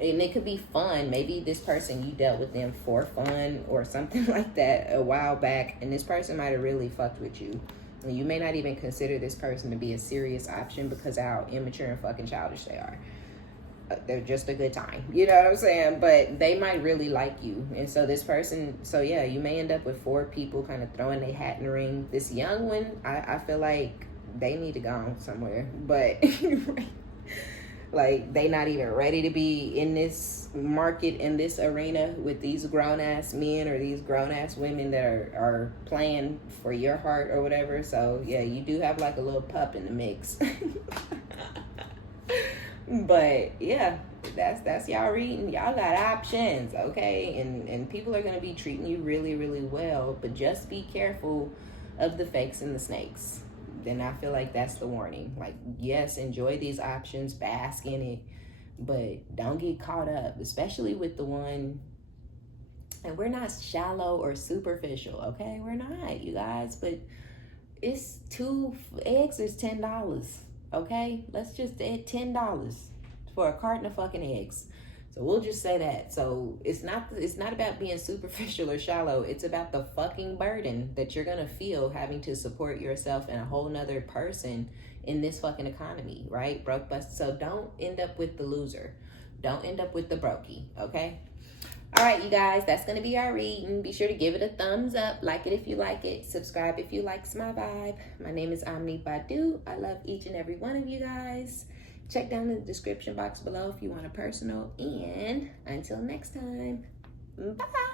And it could be fun. Maybe this person, you dealt with them for fun or something like that a while back, and this person might have really fucked with you. And you may not even consider this person to be a serious option because of how immature and fucking childish they are. They're just a good time, you know what I'm saying? But they might really like you. And so this person, so yeah, you may end up with 4 people kind of throwing their hat in the ring. This young one, I feel like they need to go on somewhere. But like, they not even ready to be in this market, in this arena with these grown-ass men or these grown-ass women that are playing for your heart or whatever. So yeah, you do have like a little pup in the mix. But yeah, That's y'all reading. Y'all got options, okay? And people are gonna be treating you really, really well, but just be careful of the fakes and the snakes. Then I feel like that's the warning. Like, yes, enjoy these options, bask in it, but don't get caught up, especially with the one. And we're not shallow or superficial, okay? We're not, you guys, but it's 2 eggs is $10, okay? Let's just add $10 for a carton of fucking eggs. So we'll just say that. So it's not about being superficial or shallow. It's about the fucking burden that you're gonna feel having to support yourself and a whole nother person in this fucking economy, right? Broke bust. So don't end up with the loser. Don't end up with the brokey, okay? All right, you guys, that's going to be our reading. Be sure to give it a thumbs up, like it if you like it, subscribe if you likes my vibe. My name is OmniBadu. I love each and every one of you guys. Check down in the description box below if you want a personal. And until next time, bye.